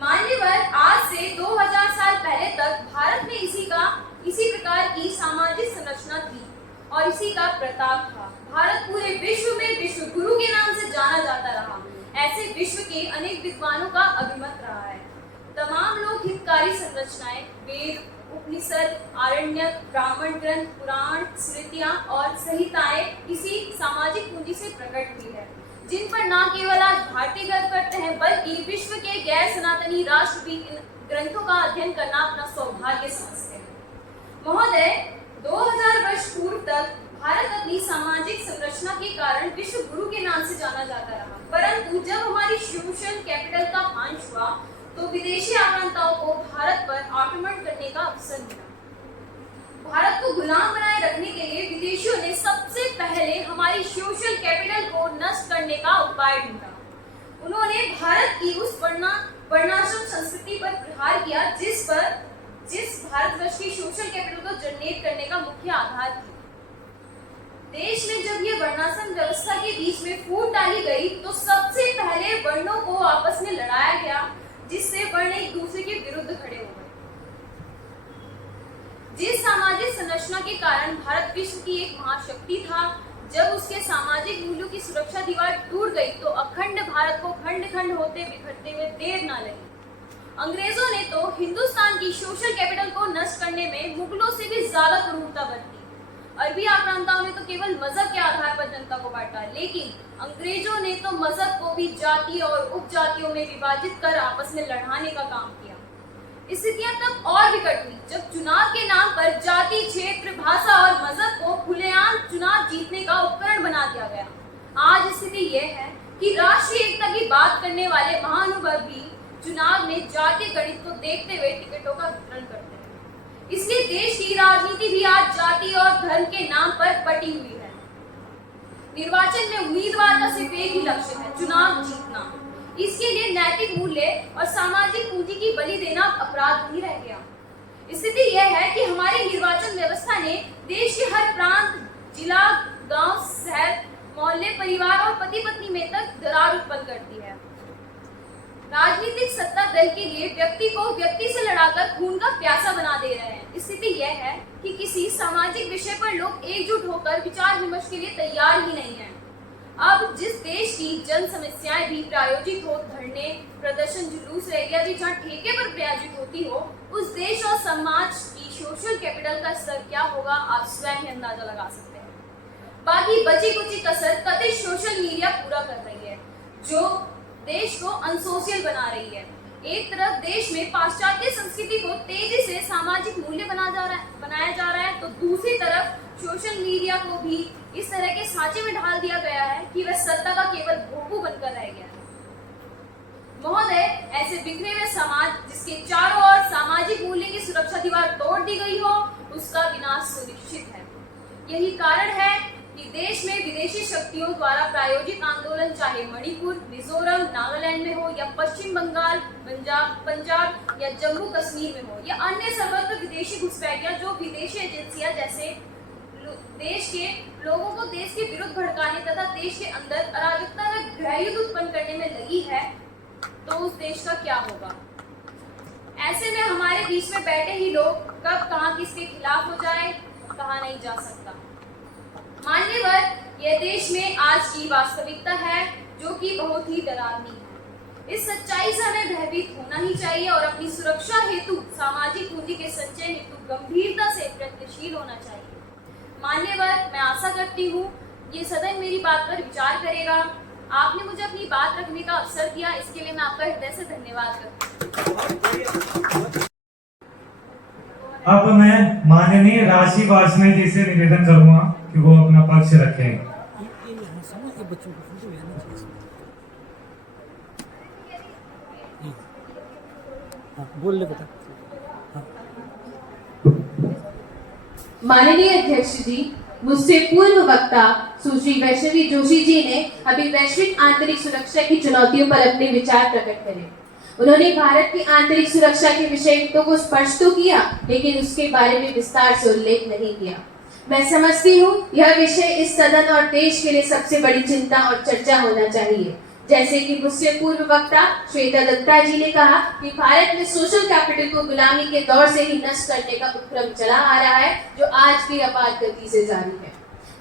मान्यवर, आज से 2000 साल पहले तक भारत में इसी प्रकार की सामाजिक संरचना थी और इसी का प्रताप था। भारत पूरे विश्व में विश्व गुरु के नाम से जाना जाता रहा। ऐसे विश्व के अनेक विद्वानों का अभिमत रहा है। तमाम लोक हितकारी संरचनाएं, वेद, उपनिषद, आरण्यक, ब्राह्मण ग्रंथ, पुराण, स्मृतियां और संहिताएं इसी सामाजिक पूंजी से प्रकट हुई है, जिन पर न केवल आज भारतीय गर्व करते हैं, बल्कि विश्व के गैर सनातनी राष्ट्र भी इन ग्रंथों का अध्ययन करना अपना सौभाग्य समझते हैं। महोदय, 2000 वर्ष पूर्व तक भारत अपनी सामाजिक संरचना के कारण विश्व गुरु के नाम से जाना जाता रहा, परंतु जब हमारी सोशल कैपिटल का अंश हुआ तो विदेशी आक्रांताओं को भारत पर आक्रमण करने का अवसर मिला। भारत को गुलाम बनाए रखने के लिए विदेशियों ने सबसे पहले हमारी सोशल कैपिटल को नष्ट करने का उपाय ढूंढा। उन्होंने भारत की उस वर्णाश्रम संस्कृति पर प्रहार किया जिस भारतवर्ष की सोशल कैपिटल को जनरेट करने का मुख्य आधार थी। देश में जब ये वर्णाश्रम व्यवस्था के बीच में फूट डाली गई तो सबसे पहले वर्णों को आपस में लड़ाया गया, जिससे वर्ण एक दूसरे के विरुद्ध खड़े हो गए। जिस सामाजिक संरचना के कारण भारत विश्व की एक महाशक्ति था, जब उसके सामाजिक मूल्यों की सुरक्षा दीवार टूट गई तो अखंड भारत को खंड खंड होते बिखरते हुए देर न लगी। अंग्रेजों ने तो हिंदुस्तान की सोशल कैपिटल को नष्ट करने में मुगलों से भी ज्यादा क्रूरता बरती। अरबी आक्रांताओं ने तो केवल मजहब के आधार पर जनता को बांटा, लेकिन अंग्रेजों ने तो मजहब को भी जाति और उपजातियों में विभाजित कर आपस में लड़ाने का काम किया। स्थितियां तब और विकट हुई जब चुनाव के नाम पर जाति, क्षेत्र, भाषा और मजहब को खुलेआम चुनाव जीतने का उपकरण बना दिया गया। आज स्थिति यह है कि राष्ट्रीय एकता की बात करने वाले महानुभाव भी चुनाव में जातीय गणित को देखते हुए टिकटों का वितरण करते हैं। इसलिए देश की राजनीति भी आज जाति और धर्म के नाम पर बटी हुई है। निर्वाचन में उम्मीदवार का सिर्फ एक ही लक्ष्य है, चुनाव जीतना। इसके लिए नैतिक मूल्य और सामाजिक पूंजी की बलि देना अपराध नहीं रह गया। स्थिति यह है कि हमारी निर्वाचन व्यवस्था ने देश के हर प्रांत, जिला, गांव, शहर मोहल्ले, परिवार और पति पत्नी में तक दरार उत्पन्न करती है। राजनीतिक सत्ता दल के लिए व्यक्ति को व्यक्ति से लड़ाकर खून का प्यासा बना दे रहे हैं। स्थिति यह है कि किसी सामाजिक विषय पर लोग एकजुट होकर विचार विमर्श के लिए तैयार ही नहीं है। अब जिस देश की जन समस्याएं भी प्रायोजित हो, धरने, प्रदर्शन, जुलूस, रैलियां भी जहाँ ठेके पर प्रायोजित होती हो, उस देश और समाज की सोशल कैपिटल का स्तर क्या होगा आप स्वयं ही अंदाजा लगा सकते हैं। बाकी बची कुची कसर कथित सोशल मीडिया पूरा कर रही है, जो देश को अनसोशल बना रही है। एक तरफ देश में पाश्चात्य संस्कृति को तेजी से सामाजिक मूल्य बनाया जा रहा है, तो दूसरी तरफ सोशल मीडिया को भी इस तरह के सांचे में ढाल दिया गया है कि वह सत्ता का केवल भोंपू बनकर रह गया है। महोदय, ऐसे बिखरे हुए समाज जिसके चारों ओर सामाजिक मूल्य की सुरक्षा दीवार तोड़ दी गई हो, उसका विनाश सुनिश्चित है। यही कारण है कि देश में विदेशी शक्तियों द्वारा प्रायोजित आंदोलन चाहे मणिपुर, मिजोरम, नागालैंड में हो या पश्चिम बंगाल, पंजाब या जम्मू कश्मीर में हो या अन्य सर्वत्र विदेशी घुसपैठियां जो विदेशी एजेंसियां जैसे देश के लोगों को देश के विरुद्ध भड़काने तथा देश के अंदर अराजकता व गृहयुद्ध उत्पन्न करने में लगी है, तो उस देश का क्या होगा। ऐसे में हमारे बीच में बैठे ही लोग कब कहां किसके खिलाफ हो जाए कहा नहीं जा सकता। मान्यवर, यह देश में आज की वास्तविकता है जो कि बहुत ही डरावनी है। इस सच्चाई से हमें भयभीत होना ही चाहिए और अपनी सुरक्षा हेतु सामाजिक पूंजी के संचय हेतु गंभीरता से प्रयत्नशील होना चाहिए। मान्यवर, मैं आशा करती हूँ ये सदन मेरी बात पर विचार करेगा। आपने मुझे अपनी बात रखने का अवसर दिया, इसके लिए मैं आपका हृदय से धन्यवाद करती हूँ। अब मैं माननीय राशि वाजपेयी जी से निवेदन करूंगा कि वो अपना पक्ष रखें। बोल ले बेटा। माननीय अध्यक्ष जी, मुझसे पूर्व वक्ता सुश्री वैष्णवी जोशी जी ने अभी वैश्विक आंतरिक सुरक्षा की चुनौतियों पर अपने विचार प्रकट करे। उन्होंने भारत की आंतरिक सुरक्षा के विषयों को स्पर्श तो किया, लेकिन उसके बारे में विस्तार से उल्लेख नहीं किया। मैं समझती हूँ यह विषय इस सदन और देश के लिए सबसे बड़ी चिंता और चर्चा होना चाहिए। जैसे कि मुझसे पूर्व वक्ता श्वेता दत्ता जी ने कहा कि भारत में सोशल कैपिटल को गुलामी के दौर से ही नष्ट करने का उपक्रम चला आ रहा है, जो आज भी अपार गति से जारी है।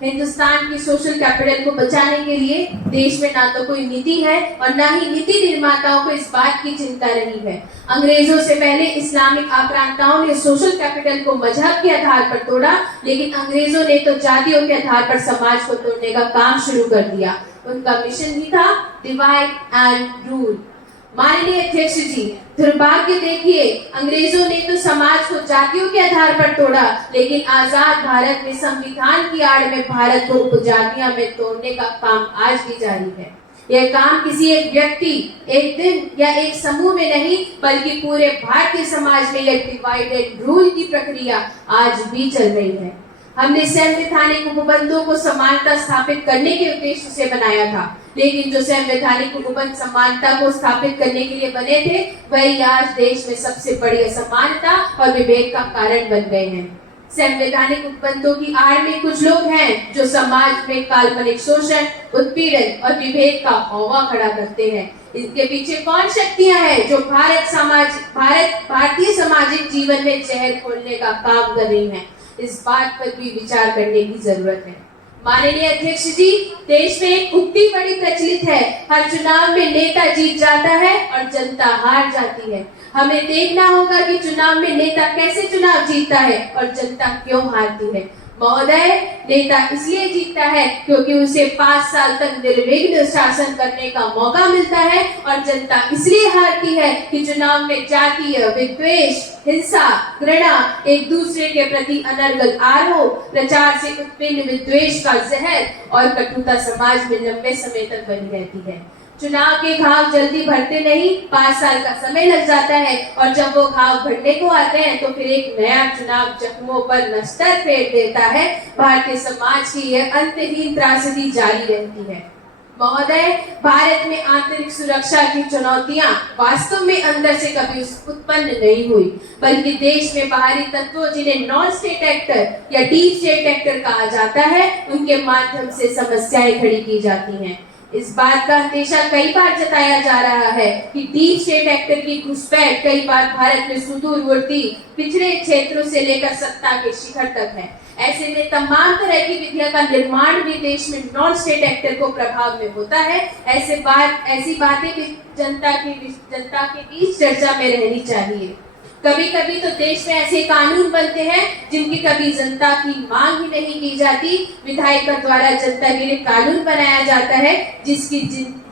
हिंदुस्तान की सोशल कैपिटल को बचाने के लिए देश में ना तो कोई नीति है और ना ही नीति निर्माताओं को इस बात की चिंता रही है। अंग्रेजों से पहले इस्लामिक आक्रांताओं ने सोशल कैपिटल को मजहब के आधार पर तोड़ा, लेकिन अंग्रेजों ने तो जातियों के आधार पर समाज को तोड़ने का काम शुरू कर दिया। उनका मिशन ही था डिवाइड एंड रूल। माननीय अध्यक्ष जी, दुर्भाग्य देखिए, अंग्रेजों ने तो समाज को जातियों के आधार पर तोड़ा, लेकिन आजाद भारत में संविधान की आड़ में भारत को उपजातियां में तोड़ने का काम आज भी जारी है। यह काम किसी एक व्यक्ति, एक दिन या एक समूह में नहीं, बल्कि पूरे भारतीय समाज में यह डिवाइड एंड रूल की प्रक्रिया आज भी चल रही है। हमने संवैधानिक उपबंधों को समानता स्थापित करने के उद्देश्य से बनाया था, लेकिन जो संवैधानिक उपबंध समानता को स्थापित करने के लिए बने थे, वही आज देश में सबसे बड़ी असमानता और विभेद का कारण बन गए हैं। संवैधानिक उपबंधों की आड़ में कुछ लोग हैं जो समाज में काल्पनिक शोषण, उत्पीड़न और विभेद का हौवा खड़ा करते हैं। इसके पीछे कौन शक्तियां हैं जो भारतीय सामाजिक जीवन में जहर खोलने का काम कर रही हैं? इस बात पर भी विचार करने की जरूरत है। माननीय अध्यक्ष जी, देश में एक उक्ति बड़ी प्रचलित है, हर चुनाव में नेता जीत जाता है और जनता हार जाती है। हमें देखना होगा कि चुनाव में नेता कैसे चुनाव जीतता है और जनता क्यों हारती है। महोदय, नेता इसलिए जीतता है क्योंकि उसे 5 साल तक निर्विघ्न शासन करने का मौका मिलता है, और जनता इसलिए हारती है कि चुनाव में जातीय विद्वेष, हिंसा, घृणा, एक दूसरे के प्रति अनर्गल आरोप, प्रचार से उत्पन्न विद्वेष का जहर और कटुता समाज में लंबे समय तक बनी रहती है। चुनाव के घाव जल्दी भरते नहीं, 5 साल का समय लग जाता है, और जब वो घाव भरने को आते हैं तो फिर एक नया चुनाव जख्मों पर नश्तर फेर देता है। भारतीय समाज की यह अंतहीन त्रासदी जारी रहती है। महोदय, भारत में आंतरिक सुरक्षा की चुनौतियां वास्तव में अंदर से कभी उत्पन्न नहीं हुई, बल्कि देश में बाहरी तत्वों जिन्हें नॉन स्टेट एक्टर या डीप स्टेट एक्टर कहा जाता है, उनके माध्यम से समस्याएं खड़ी की जाती हैं। इस बात का अंदेशा कई बार जताया जा रहा है कि डीप स्टेट एक्टर की घुसपैठ कई बार भारत में सुदूरवर्ती पिछड़े क्षेत्रों से लेकर सत्ता के शिखर तक है। ऐसे में तमाम तरह की विधियों का निर्माण भी देश में नॉन स्टेट एक्टर को प्रभाव में होता है। ऐसी बातें भी जनता के बीच चर्चा में रहनी चाहिए। कभी कभी तो देश में ऐसे कानून बनते हैं जिनकी कभी जनता की मांग ही नहीं की जाती। विधायिका द्वारा जनता के लिए कानून बनाया जाता है जिसकी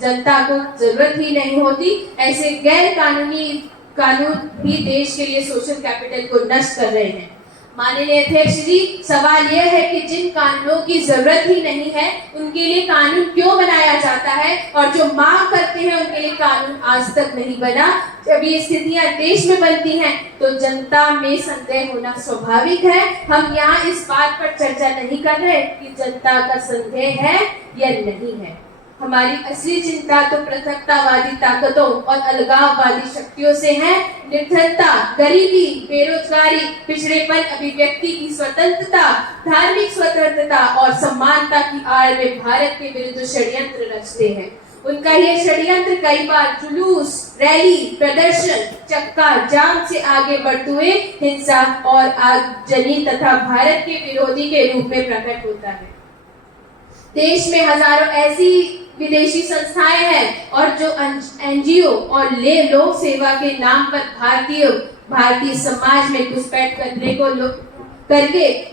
जनता को जरूरत ही नहीं होती। ऐसे गैर कानूनी कानून ही देश के लिए सोशल कैपिटल को नष्ट कर रहे हैं। माननीय अध्यक्ष जी, सवाल यह है कि जिन कानूनों की जरूरत ही नहीं है उनके लिए कानून क्यों बनाया जाता है, और जो मांग करते हैं उनके लिए कानून आज तक नहीं बना। जब ये स्थितियां देश में बनती हैं तो जनता में संदेह होना स्वाभाविक है। हम यहाँ इस बात पर चर्चा नहीं कर रहे कि जनता का संदेह है या नहीं है। हमारी असली चिंता तो पृथकतावादी ताकतों और अलगाववादी शक्तियों से है। निर्धनता, गरीबी, बेरोजगारी, पिछड़ेपन, अभिव्यक्ति की स्वतंत्रता, धार्मिक स्वतंत्रता और समानता की आड़ में भारत के विरुद्ध षड्यंत्र रचते हैं। उनका यह षड्यंत्र कई बार जुलूस, रैली, प्रदर्शन, चक्का जाम से आगे बढ़ते हुए हिंसा और आगजनी तथा भारत के विरोधी के रूप में प्रकट होता है। देश में हजारों ऐसी विदेशी संस्थाएं हैं और जो एनजीओ और लोक सेवा के नाम पर भारतीय समाज में घुसपैठ करके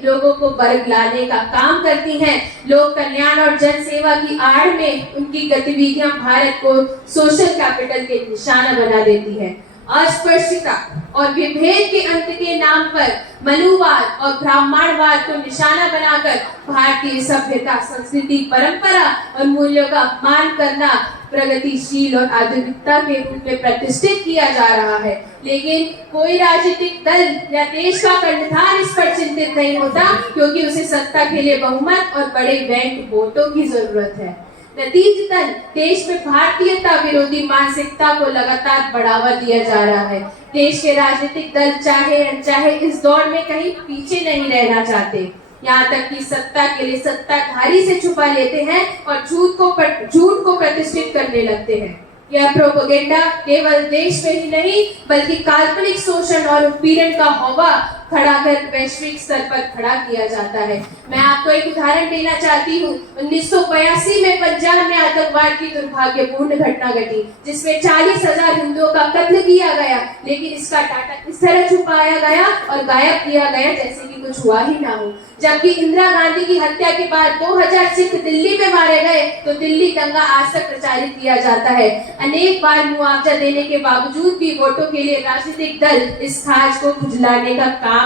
लोगों को बरगलाने का काम करती हैं। लोक कल्याण और जन सेवा की आड़ में उनकी गतिविधियां भारत को सोशल कैपिटल के निशाना बना देती है। अस्पृश्यता और विभेद के अंत के नाम पर मनुवाद और ब्राह्मणवाद को निशाना बनाकर भारतीय सभ्यता, संस्कृति, परंपरा और मूल्यों का अपमान करना प्रगतिशील और आधुनिकता के रूप में प्रतिष्ठित किया जा रहा है। लेकिन कोई राजनीतिक दल या देश का कर्णधार इस पर चिंतित नहीं होता, क्योंकि उसे सत्ता के लिए बहुमत और बड़े बैंक वोटों की जरूरत है। नतीजतन देश में भारतीयता विरोधी मानसिकता को लगातार बढ़ावा दिया जा रहा है। देश के राजनीतिक दल चाहे अनचाहे इस दौड़ में कहीं पीछे नहीं रहना चाहते। यहाँ तक कि सत्ता के लिए सत्ताधारी से छुपा लेते हैं और झूठ को प्रतिष्ठित करने लगते हैं। यह प्रोपेगेंडा केवल देश में ही नहीं बल्कि काल्पनिक शोषण और उत्पीड़न का हौवा खड़ा कर वैश्विक स्तर पर खड़ा किया जाता है। मैं आपको एक उदाहरण देना चाहती हूँ। 1982 में पंजाब में आतंकवाद की दुर्भाग्यपूर्ण घटना घटी, जिसमें 40,000 हिंदुओं का कत्ल किया गया, लेकिन इसका डाटा इस तरह छुपाया गया और गायब किया गया जैसे कि कुछ हुआ ही ना हो। जबकि इंदिरा गांधी की हत्या के बाद 2000 सिख दिल्ली में मारे गए तो दिल्ली दंगा आज तक प्रचारित किया जाता है। अनेक बार मुआवजा देने के बावजूद भी वोटों के लिए राजनीतिक दल इस खाज को खुजलाने का काम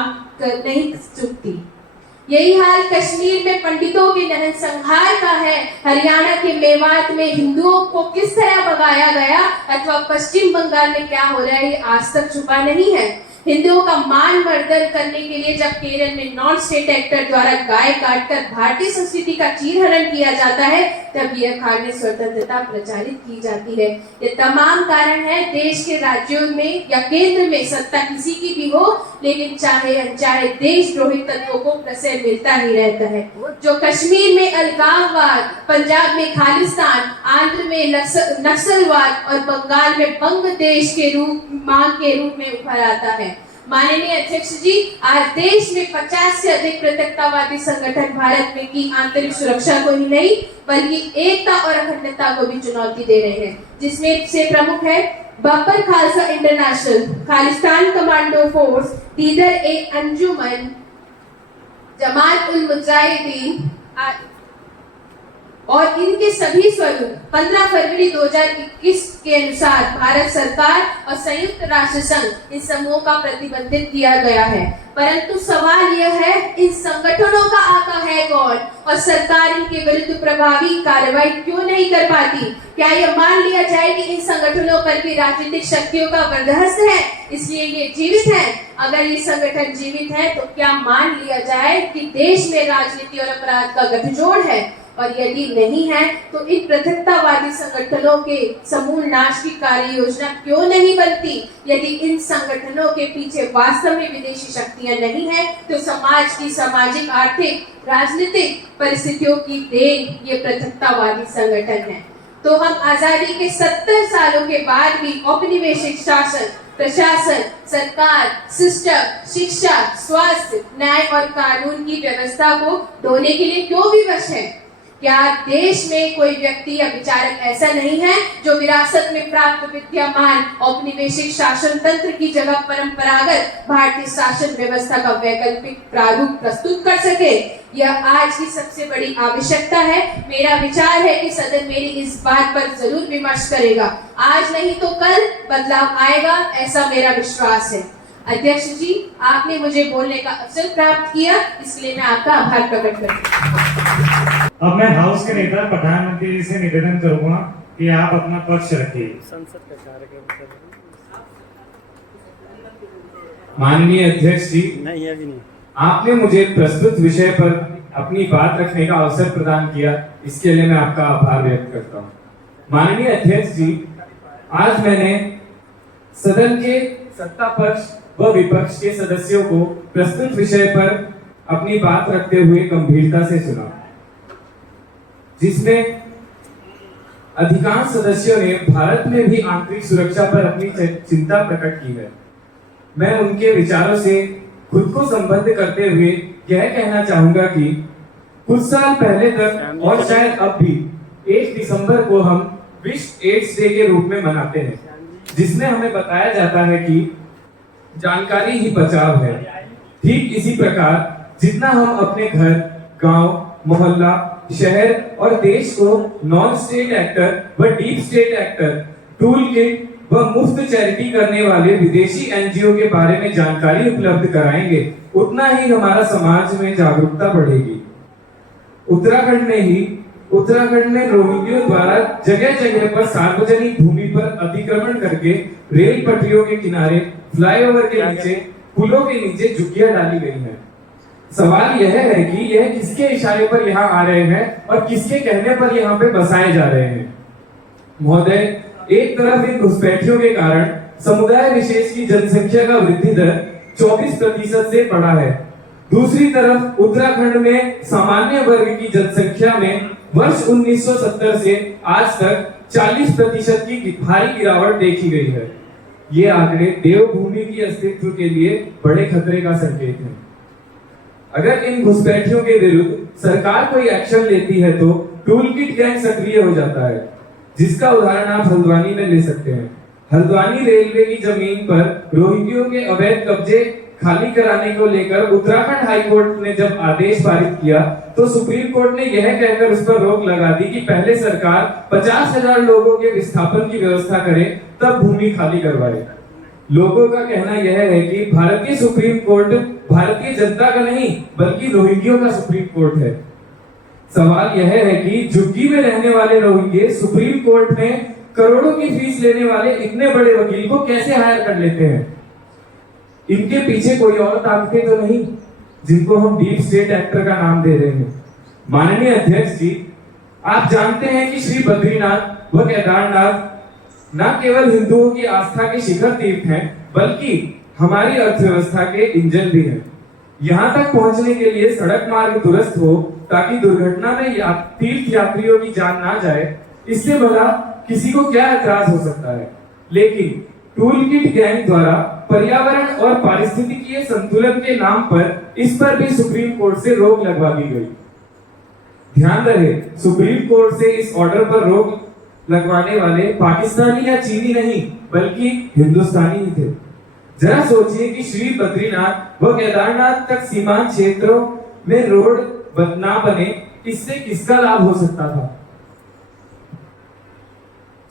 नहीं चुकती। यही हाल कश्मीर में पंडितों के नरसंहार का है। हरियाणा के मेवात में हिंदुओं को किस तरह भगाया गया अथवा पश्चिम बंगाल में क्या हो रहा है आज तक छुपा नहीं है। हिंदुओं का मान मर्दन करने के लिए जब केरल में नॉन स्टेट एक्टर द्वारा गाय काटकर भारतीय संस्कृति का चीरहरण किया जाता है, तब यह खाद्य स्वतंत्रता प्रचारित की जाती है। ये तमाम कारण है देश के राज्यों में या केंद्र में सत्ता किसी की भी हो, लेकिन चाहे अनचाहे देशद्रोही तत्वों को प्रश्रय मिलता ही रहता है। जो कश्मीर में अलगाववाद, पंजाब में खालिस्तान, आंध्र में नक्सलवाद और बंगाल में बंग देश के मांग के रूप में उभर आता है। माननीय अध्यक्ष जी, आज देश में 50 से अधिक पृथकतावादी संगठन भारत में की आंतरिक सुरक्षा को ही नहीं बल्कि एकता और अखंडता को भी चुनौती दे रहे हैं, जिसमें से प्रमुख है Babbar Khalsa international, Khalistan commando force, Didar e Anjuman, Jamaat ul Mujahideen और इनके सभी स्वरूप 15 फरवरी 2021 के अनुसार भारत सरकार और संयुक्त राष्ट्र संघ इन समूहों का प्रतिबंधित किया गया है। परंतु सवाल यह है, इन संगठनों का आका है कौन और सरकार इनके विरुद्ध प्रभावी कार्रवाई क्यों नहीं कर पाती? क्या यह मान लिया जाए कि इन संगठनों पर भी राजनीतिक शक्तियों का वर्चस्व है, इसलिए ये जीवित हैं? अगर ये संगठन जीवित है तो क्या मान लिया जाए कि देश में राजनीति और अपराध का गठजोड़ है? और यदि नहीं है तो इन पृथकतावादी संगठनों के समूल नाश की कार्य योजना क्यों नहीं बनती? यदि इन संगठनों के पीछे वास्तव में विदेशी शक्तियां नहीं है तो समाज की सामाजिक, आर्थिक, राजनीतिक परिस्थितियों की देन ये पृथकतावादी संगठन है। तो हम आजादी के 70 सालों के बाद भी औपनिवेशिक शासन, प्रशासन, सरकार, सिस्टम, शिक्षा, स्वास्थ्य, न्याय और कानून की व्यवस्था को ढोने के लिए क्यों विवश है? क्या देश में कोई व्यक्ति या विचारक ऐसा नहीं है जो विरासत में प्राप्त विद्यमान औपनिवेशिक शासन तंत्र की जगह परंपरागत भारतीय शासन व्यवस्था का वैकल्पिक प्रारूप प्रस्तुत कर सके? यह आज की सबसे बड़ी आवश्यकता है। मेरा विचार है कि सदन मेरी इस बात पर जरूर विमर्श करेगा। आज नहीं तो कल बदलाव आएगा, ऐसा मेरा विश्वास है। अध्यक्ष जी, आपने मुझे बोलने का अवसर प्राप्त किया, इसलिए मैं आपका आभार प्रकट करती हूँ। अब मैं हाउस के नेता प्रधानमंत्री जी से निवेदन करूंगा कि आप अपना पक्ष रखिए। संसद का कार्यक्रम माननीय अध्यक्ष जी, नहीं अभी नहीं। आपने मुझे प्रस्तुत विषय पर अपनी बात रखने का अवसर प्रदान किया, इसके लिए मैं आपका आभार व्यक्त करता हूँ। माननीय अध्यक्ष जी, आज मैंने सदन के सत्ता पक्ष व विपक्ष के सदस्यों को प्रस्तुत विषय पर अपनी बात रखते हुए गंभीरता से सुना, जिसमें अधिकांश सदस्यों ने भारत में भी आंतरिक सुरक्षा पर अपनी चिंता प्रकट की है। मैं उनके विचारों से खुद को संबद्ध करते हुए यह कहना चाहूंगा कि कुछ साल पहले तक और शायद अब भी 1 दिसंबर को हम विश्व एड्स डे के रूप में मनाते हैं, जिसमें हमें बताया जाता है कि जानकारी ही बचाव है। ठीक इसी प्रकार जितना हम अपने घर, गांव, मोहल्ला, शहर और देश को नॉन स्टेट एक्टर व deep state actor, tool kit व मुफ्त चैरिटी करने वाले विदेशी एनजीओ के बारे में जानकारी उपलब्ध कराएंगे, उतना ही हमारा समाज में जागरूकता बढ़ेगी। उत्तराखंड में रोहिंग्यों द्वारा जगह जगह पर सार्वजनिक भूमि पर अतिक्रमण करके रेल पटरियों के किनारे, फ्लाईओवर के नीचे, पुलों के नीचे झुग्गियां डाली गई हैं। सवाल यह है कि यह किसके इशारे पर यहाँ आ रहे हैं और किसके कहने पर यहाँ पे बसाए जा रहे हैं? महोदय, एक तरफ इन घुसपैठियों के कारण समुदाय विशेष की जनसंख्या का वृद्धि दर 24% से बढ़ा है। दूसरी तरफ उत्तराखंड में सामान्य वर्ग की जनसंख्या में वर्ष 1970 से आज तक 40% की भारी गिरावट देखी गई है। ये आंकड़े देवभूमि की अस्तित्व के लिए बड़े खतरे का संकेत है। अगर इन घुसपैठियों के विरुद्ध सरकार कोई एक्शन लेती है तो टूल किट गैंग सक्रिय हो जाता है, जिसका उदाहरण आप हल्द्वानी में ले सकते हैं। हल्द्वानी रेलवे की जमीन पर रोहिंग्यों के अवैध कब्जे खाली कराने को लेकर उत्तराखंड हाई कोर्ट ने जब आदेश पारित किया तो सुप्रीम कोर्ट ने यह कहकर उस पर रोक लगा दी कि पहले सरकार 50,000 लोगों के विस्थापन की व्यवस्था करे, तब भूमि खाली करवाए। लोगों का कहना यह है कि भारतीय सुप्रीम कोर्ट भारतीय जनता का नहीं बल्कि रोहिंग्यों का सुप्रीम कोर्ट है। सवाल यह है कि झुग्गी में रहने वाले रोहिंग्ये सुप्रीम कोर्ट में करोड़ों की फीस लेने वाले इतने बड़े वकील को कैसे हायर कर लेते हैं? इनके पीछे कोई और ताकतें तो नहीं जिनको हम डीप स्टेट एक्टर का नाम दे रहे हैं। माननीय अध्यक्ष जी, आप जानते हैं कि श्री बद्रीनाथ व केदारनाथ न केवल हिंदुओं की आस्था के शिखर तीर्थ हैं, बल्कि हमारी अर्थव्यवस्था के इंजन भी हैं। यहाँ तक पहुंचने के लिए सड़क मार्ग दुरुस्त हो ताकि दुर्घटना में तीर्थ यात्रियों की जान ना जाए, इससे भला किसी को क्या एतराज हो सकता है? लेकिन टूल किट गैंग द्वारा पर्यावरण और पारिस्थितिकीय संतुलन के नाम पर इस पर भी सुप्रीम कोर्ट से रोक लगवा दी गई। ध्यान रहे, सुप्रीम कोर्ट से इस ऑर्डर पर रोक लगवाने वाले पाकिस्तानी या चीनी नहीं बल्कि हिंदुस्तानी ही थे। जरा सोचिए कि श्री बद्रीनाथ व केदारनाथ तक सीमांत क्षेत्रों में रोड ना बने, इससे किसका लाभ हो सकता था?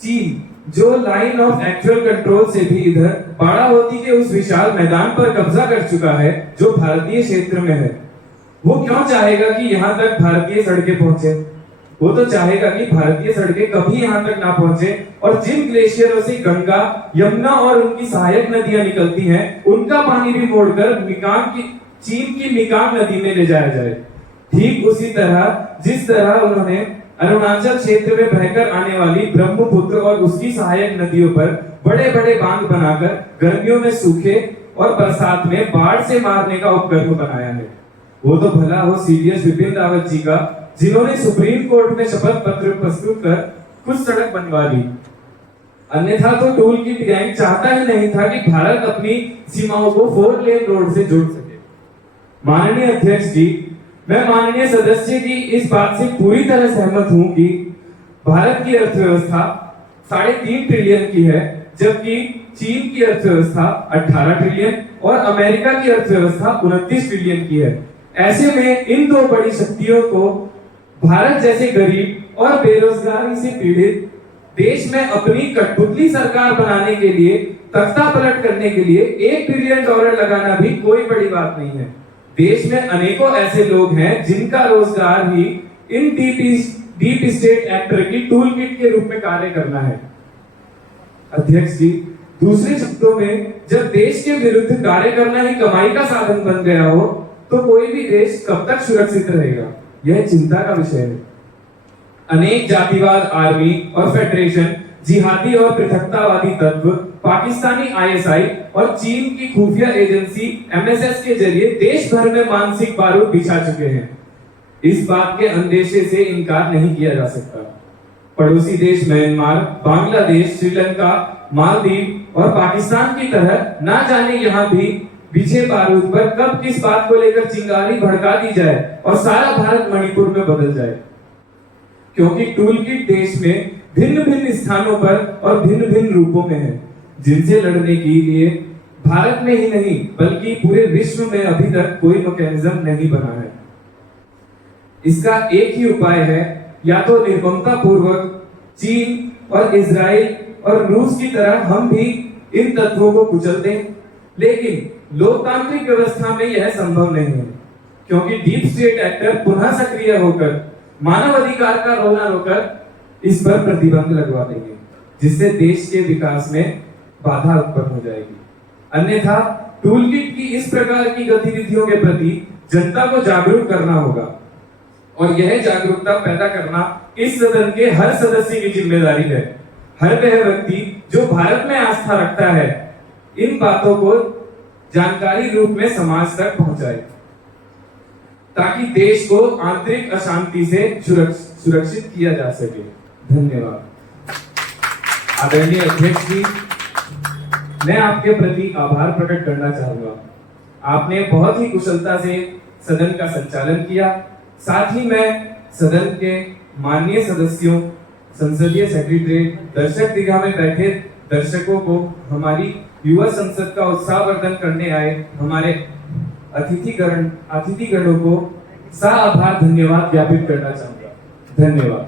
चीन जो लाइन ऑफ एक्चुअल कंट्रोल से भी इधर बाड़ावती के उस विशाल मैदान पर कब्जा कर चुका है जो भारतीय क्षेत्र में है, वो क्यों चाहेगा कि यहाँ तक भारतीय सड़कें पहुंचे? वो तो चाहेगा कि भारतीय सड़कें कभी यहाँ तक ना पहुंचे और जिन ग्लेशियरों से गंगा, यमुना और उनकी सहायक नदियां निकलती हैं, उनका पानी भी मोड़कर चीन की मिकांग नदी में ले जाया जाए। ठीक उसी तरह जिस तरह उन्होंने अरुणाचल क्षेत्र में बहकर आने वाली ब्रह्मपुत्र और उसकी सहायक नदियों पर बड़े बड़े बांध बनाकर गर्मियों में सूखे और बरसात में बाढ़ से मारने का उपकरण बनाया है। वो तो भला हो सीडीएस विपिन रावत जी का, जिन्होंने सुप्रीम कोर्ट में शपथ पत्र प्रस्तुत कर कुछ सड़क बनवा ली। अन्यथा तो टूल किट गैंग चाहता ही नहीं था कि भारत अपनी सीमाओं को 4 लेन रोड से जोड़ सके। माननीय अध्यक्ष जी, मैं माननीय सदस्य की इस बात से पूरी तरह सहमत हूं कि भारत की अर्थव्यवस्था 3.5 ट्रिलियन की है, जबकि चीन की अर्थव्यवस्था 18 ट्रिलियन और अमेरिका की अर्थव्यवस्था 29 ट्रिलियन की है। ऐसे में इन दो बड़ी शक्तियों को भारत जैसे गरीब और बेरोजगारी से पीड़ित देश में अपनी कठपुतली सरकार बनाने के लिए, तख्ता पलट करने के लिए $1 ट्रिलियन लगाना भी कोई बड़ी बात नहीं है। देश में अनेकों ऐसे लोग हैं जिनका रोजगार ही इन डीप स्टेट एक्टर की टूल किट के रूप में कार्य करना है। अध्यक्ष जी, दूसरे शब्दों में जब देश के विरुद्ध कार्य करना ही कमाई का साधन बन गया हो तो कोई भी देश कब तक सुरक्षित रहेगा, यह चिंता का विषय है। अनेक जातिवाद आर्मी और फेडरेशन, जिहादी और पृथकतावादी तत्व, पाकिस्तानी आईएसआई और चीन की खुफिया एजेंसी एमएसएस के जरिए देश भर में मानसिक बारूद बिछा चुके हैं। इस बात के अंदेशे से इनकार नहीं किया जा सकता। पड़ोसी देश म्यांमार, बांग्लादेश, श्रीलंका, मालदीव और पाकिस्तान की तरह ना जाने यहाँ भी बिछे बारूद पर कब किस बात को लेकर चिंगारी भड़का दी जाए और सारा भारत मणिपुर में बदल जाए। क्योंकि टूल किट देश में भिन्न भिन्न स्थानों पर और भिन्न भिन्न रूपों में है, जिनसे लड़ने के लिए भारत में ही नहीं बल्कि पूरे विश्व में अभी तक कोई मैकेनिज्म नहीं बना है। इसका एक ही उपाय है, या तो निर्ममता पूर्वक चीन और इजराइल और रूस की तरह हम भी इन तत्वों को कुचल दें, लेकिन लोकतांत्रिक व्यवस्था में यह संभव नहीं है, क्योंकि डीप स्टेट एक्टर पुनः सक्रिय होकर मानव अधिकार का रोना रोकर इस पर प्रतिबंध लगवा देंगे, जिससे देश के विकास में बाधा उत्पन्न हो जाएगी। अन्यथा टूल किट की इस प्रकार की गतिविधियों के प्रति जनता को जागरूक करना होगा और यह जागरूकता पैदा करना इस सदन के हर सदस्य की जिम्मेदारी है। हर वह व्यक्ति जो भारत में आस्था रखता है इन बातों को जानकारी रूप में समाज तक पहुंचाए, ताकि देश को आंतरिक अशांति से सुरक्षित किया जा सके। धन्यवाद। आदरणीय अध्यक्ष जी, मैं आपके प्रति आभार प्रकट करना चाहूंगा। आपने बहुत ही कुशलता से सदन का संचालन किया। साथ ही मैं सदन के माननीय सदस्यों, संसदीय सेक्रेटरी, दर्शक दीर्घा में बैठे दर्शकों को, हमारी युवा संसद का उत्साहवर्धन करने आए हमारे अतिथिगणों को आभार धन्यवाद ज्ञापित करना चाहूंगा। धन्यवाद।